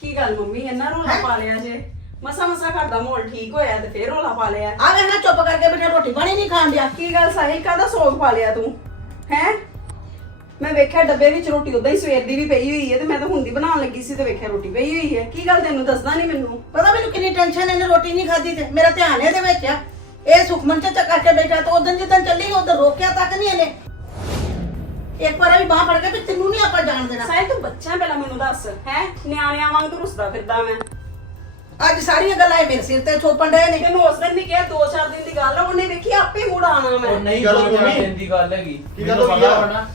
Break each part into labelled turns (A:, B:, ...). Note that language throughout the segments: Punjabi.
A: ਕੀ ਗੱਲ ਮੰਮੀ ਇੰਨਾ ਰੋਲਾ
B: ਹੈਂ?
A: ਪਾ ਲਿਆ ਜੇ। ਮਸਾ ਮਸਾ ਘਰ ਦਾ ਮਾਹੌਲ ਠੀਕ ਹੋਇਆ ਤੇ ਫੇਰ ਰੋਲਾ ਪਾ ਲਿਆ।
B: ਆ ਵੇ ਨਾ ਚੁੱਪ ਕਰਕੇ ਬੈਠਾ ਰੋਟੀ ਪਾਣੀ ਨਹੀਂ ਖਾਣ ਡਿਆ।
A: ਕੀ ਗੱਲ ਸਾਹਿਲ ਕਾਹਦਾ ਸੋਗ ਪਾ ਲਿਆ ਤੂੰ? ਹੈ? ਮੈਂ ਵੇਖਿਆ ਡੱਬੇ ਵਿੱਚ ਰੋਟੀ ਉਦਾਂ ਹੀ ਸਵੇਰ ਦੀ ਵੀ ਪਈ ਹੋਈ ਹੈ ਤੇ ਮੈਂ ਤਾਂ ਹੁਣ ਦੀ ਬਣਾਉਣ ਲੱਗੀ ਸੀ ਤੇ ਵੇਖਿਆ ਰੋਟੀ ਪਈ ਹੋਈ ਹੈ। ਕੀ ਗੱਲ ਤੈਨੂੰ ਦੱਸਦਾ ਨਹੀਂ ਮੈਨੂੰ?
B: ਪਤਾ ਮੈਨੂੰ ਕਿੰਨੀ ਟੈਨਸ਼ਨ ਇਹਨੇ ਰੋਟੀ ਨਹੀਂ ਖਾਧੀ ਤੇ। ਮੇਰਾ ਧਿਆਨ ਇਹਦੇ ਵਿੱਚ ਆ। ਇਹ ਸੁਖਮਨ ਚ ਚੱਕਰ ਕੇ ਬੈਠਾ ਤੇ ਉਦੋਂ ਜਿੱਦਾਂ ਚੱਲੀ ਉਦੋਂ ਰੋਕਿਆ ਤੱਕ ਨਹੀਂ ਇਹਨੇ। ਇੱਕ ਵਾਰ ਵੀ ਬਾਹ ਫੜ ਕੇ ਵੀ ਤੈਨੂੰ ਨਹੀਂ ਆਪਾਂ ਜਾਣ ਦੇਣਾ।
A: ਸਾਹਿਲ ਤੂੰ ਬੱਚਾ ਪਹਿਲਾਂ ਮੈਨੂੰ ਦੱਸ ਹੈ? ਨਿਆਣਿਆਂ ਵਾਂਗ ਤੂੰ ਰੁਸਦਾ ਫਿਰਦਾ ਮੈਂ।
B: ਅੱਜ ਸਾਰੀਆਂ ਗੱਲਾਂ ਇਹ ਮੇਰੇ ਸਿਰ ਤੇ ਥੋਪਣ ਡਏ ਨੇ।
A: ਤੈਨੂੰ ਉਸ ਦਿਨ ਵੀ ਕਿਹਾ ਦੋ ਚਾਰ ਦਿਨ ਦੀ ਗੱਲ ਆ ਉਹਨੇ ਵੇਖੀ ਆਪੇ ਮੁੜ ਆਣਾ ਮੈਂ।
C: ਉਹ ਨਹੀਂ
D: ਗੱਲ
C: ਦੋ ਚਾਰ
D: ਹੋਈ?
C: ਦਿਨ ਦੀ ਗੱਲ ਹੈਗੀ।
D: ਕੀ ਗੱਲ ਹੋਈ ਆ?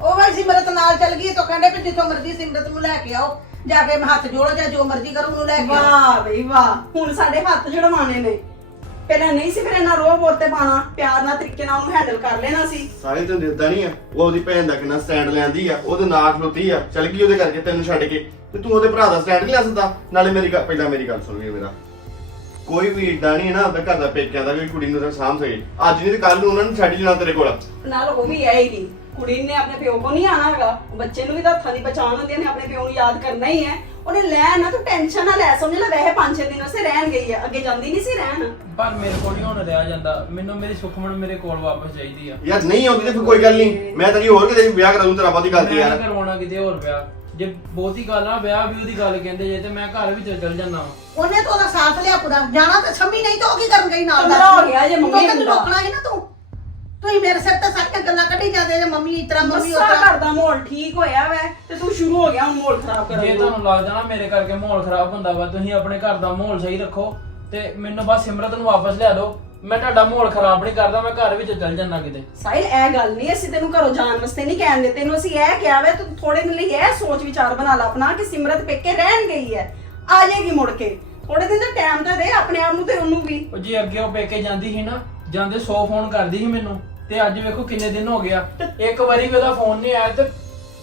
B: ਉਹ ਭਾਈ ਸਿਮਰਤ ਨਾਲ ਚੱਲ ਗਈ ਤਾਂ ਕਹਿੰਦੇ ਵੀ ਜਿੱਥੋਂ ਮਰਜ਼ੀ ਸਿਮਰਤ ਨੂੰ ਲੈ ਕੇ ਆਓ। ਜਾ ਕੇ ਹੱਥ ਜੋੜੋ ਜਾਂ ਜੋ ਮਰਜ਼ੀ ਕਰੋ ਉਹਨੂੰ ਲੈ ਕੇ ਆਓ।
A: ਵਾਹ ਬਈ ਵਾਹ ਹੁਣ ਸਾਡੇ ਹੱਥ ਜੜਵਾਣੇ ਨੇ। ਪਹਿਲਾਂ ਨਹੀਂ ਸੀ ਫਿਰ ਇਹਨਾਂ ਰੋਹ ਬੋਤੇ ਪਾਣਾ ਪਿਆਰ ਨਾਲ ਤਰੀਕੇ ਨਾਲ ਉਹਨੂੰ ਹੈਂਡਲ ਕਰ ਲੈਣਾ ਸੀ।
D: ਸਾਹਿਲ ਤੈਨੂੰ ਦਿਸਦਾ ਨਹੀਂ ਆ ਉਹ ਉਹਦੀ ਭੈਣ ਦਾ ਕਿੰਨਾ ਸਟੈਂਡ ਲੈਂਦੀ ਆ ਉਹਦੇ ਨਾਲ ਖਲੋਤੀ ਆ ਚੱਲ ਗਈ ਉਹਦੇ ਕਰਕੇ ਤੈਨੂੰ ਛੱਡ ਕੇ। ਤੇ ਤੂੰ ਉਹਦੇ ਭਰਾ ਦਾ ਸਟੈਂਡ ਨਹੀਂ ਲੈ ਸਕਦਾ ਨਾਲੇ ਮੇਰੀ ਗੱਲ- ਪਹਿਲਾਂ ਮੇਰੀ ਗੱਲ ਸੁਣ ਵੀ ਮੇਰਾ। ਕੋਈ ਵੀ ਏਡਾ ਨਹੀਂ ਨਾ ਆਪਦਾ ਘਰ ਦਾ ਪੇਕਿਆਂ ਦਾ ਵੀ ਕੁੜੀ ਨੂੰ ਤਾਂ ਸਾਂਭ ਸਕੇ। ਅੱਜ ਨਹੀਂ ਤੇ ਕੱਲ ਨੂੰ ਉਹਨਾਂ ਨੂੰ ਛੱਡ ਜਾਣਾ ਤੇਰੇ ਕੋਲ।
A: ਨਾਲ ਉਹ ਵੀ ਆਏਗੀ ਕੁੜੀ ਨੇ ਆਪਣੇ ਪਿਓ ਕੋ ਨਹੀਂ ਆਣਾ ਹੈਗਾ। ਬੱਚੇ ਨੂੰ ਵੀ ਤਾਂ ਹੱਥਾਂ ਦੀ ਪਛਾਣ ਹੁੰਦੀ ਹੈ ਨੇ ਆਪਣੇ ਪਿਓ ਨੂੰ ਯਾਦ ਕਰਨਾ ਹੀ ਹੈ। ਉਹਨੇ ਲੈ ਨਾ ਤੂੰ ਟੈਨਸ਼ਨ ਨਾ ਲੈ ਸਮਝ ਲੈ ਵੈਸੇ 5-6 ਦਿਨ ਉਸੇ ਰਹਿਣ ਗਈ ਹੈ ਅੱਗੇ ਜਾਂਦੀ ਨਹੀਂ ਸੀ ਰਹਿਣ।
C: ਪਰ ਮੇਰੇ ਕੋਲ ਨਹੀਂ ਹੁਣ ਰਿਹਾ ਜਾਂਦਾ। ਮੈਨੂੰ ਮੇਰੀ ਸੁਖਮਨ ਮੇਰੇ ਕੋਲ ਵਾਪਸ ਚਾਹੀਦੀ ਆ।
D: ਯਾਰ ਨਹੀਂ ਆਉਂਦੀ ਤੇ ਫਿਰ ਕੋਈ ਗੱਲ ਨਹੀਂ। ਮੈਂ ਤੇਰੀ ਹੋਰ ਕਿਤੇ ਵਿਆਹ ਕਰਾ ਦੂੰ ਤੇਰਾ ਬਾਦੀ ਗੱਲ ਤੇ
C: ਮੈਂ
D: ਯਾਰ।
C: ਕਰਵਾਉਣਾ ਕਿਤੇ ਹੋਰ ਵਿਆਹ। ਜੇ ਬਹੁਤੀ ਗੱਲ ਆ ਵਿਆਹ ਵੀ ਉਹਦੀ ਗੱਲ ਕਹਿੰਦੇ ਜੇ ਤੇ ਮੈਂ ਘਰ ਵਿੱਚ ਚੱਲ ਜਾਣਾ
B: ਉਹਨੇ ਤਾਂ ਉਹਦਾ ਸਾਥ ਲਿਆ ਪੂਰਾ। ਜਾਣਾ ਤਾਂ ਛੰਮੀ ਨਹੀਂ ਤਾਂ ਉਹ ਕੀ ਕਰਨ ਗਈ ਨਾਲ
A: ਪੰਦਰਾਂ ਹੋ ਗਿਆ ਜੇ ਮੰਮੀ
B: ਤੂੰ
A: ਹੁੰਦਾ।
B: ਰੋਕਣਾ ਸੀ ਨਾ ਤੂੰ। ਤੁਸੀਂ ਮੇਰੇ ਸਿਰ ਤੇ ਸਾਰੀਆਂ ਗੱਲਾਂ ਕੱਢੀ ਜਾਂਦੇ ਜੇ ਮੰਮੀ ਇਸ ਤਰ੍ਹਾਂ ਮੰਮੀ ਉਸ
A: ਮੱਸਾ
B: ਤਰ੍ਹਾਂ।
A: ਘਰ ਦਾ ਮਾਹੌਲ ਠੀਕ ਹੋਇਆ ਵੈ ਤੇ ਤੂੰ ਸ਼ੁਰੂ ਹੋ ਗਿਆ ਹੁਣ ਮਾਹੌਲ ਖਰਾਬ ਕਰਨ
C: ਜੇ
A: ਨੂੰ।
C: ਤੁਹਾਨੂੰ ਲੱਗਦਾ ਨਾ ਮੇਰੇ ਕਰਕੇ ਮਾਹੌਲ ਖਰਾਬ ਹੁੰਦਾ ਵਾ ਤੁਸੀਂ ਆਪਣੇ ਘਰ ਦਾ ਮਾਹੌਲ ਸਹੀ ਰੱਖੋ ਤੇ ਮੈਨੂੰ ਬਸ ਸਿਮਰਤ ਨੂੰ ਵਾਪਸ ਲਿਆ ਦਿਓ। ਮੈਂ ਤੁਹਾਡਾ ਮਾਹੌਲ ਖਰਾਬ ਨਹੀਂ ਕਰਦਾ ਮੈਂ ਘਰ ਵਿੱਚ ਚੱਲ ਜਾਣਾ ਕਿਤੇ।
A: ਸਾਹਿਲ ਇਹ ਗੱਲ ਨਹੀਂ ਅਸੀਂ ਤੈਨੂੰ ਘਰੋਂ ਜਾਣ ਵਾਸਤੇ ਨਹੀਂ ਕਹਿੰਦੇ ਤੈਨੂੰ ਅਸੀਂ ਇਹ ਕਿਹਾ ਵੇ ਤੂੰ ਥੋੜੇ ਦਿਨ ਲਈ ਇਹ ਸੋਚ ਵਿਚਾਰ ਬਣਾ ਲਾ ਆਪਣਾ ਕਿ ਸਿਮਰਤ ਪੇਕੇ ਰਹਿਣ ਗਈ ਹੈ। ਆ ਜਾਏਗੀ ਮੁੜ ਕੇ। ਥੋੜੇ ਦਿਨ ਦਾ ਟਾਈਮ ਤਾਂ ਦੇ ਆਪਣੇ ਆਪ ਨੂੰ ਤੇ ਉਹਨੂੰ ਵੀ।
C: ਉਹ ਜੇ ਅੱਗੇ ਉਹ ਪੇਕੇ ਜਾਂਦੀ ਸੀ ਨਾ ਜਾਂਦੇ 100 ਫੋਨ ਕਰਦੀ ਸੀ ਮੈਨੂੰ ਤੇ ਅੱਜ ਵੇਖੋ ਕਿੰਨੇ ਦਿਨ ਹੋ ਗਿਆ ਇੱਕ ਵਾਰੀ ਵੀ ਉਹਦਾ ਫੋਨ ਨਹੀਂ ਆਇਆ ਤੇ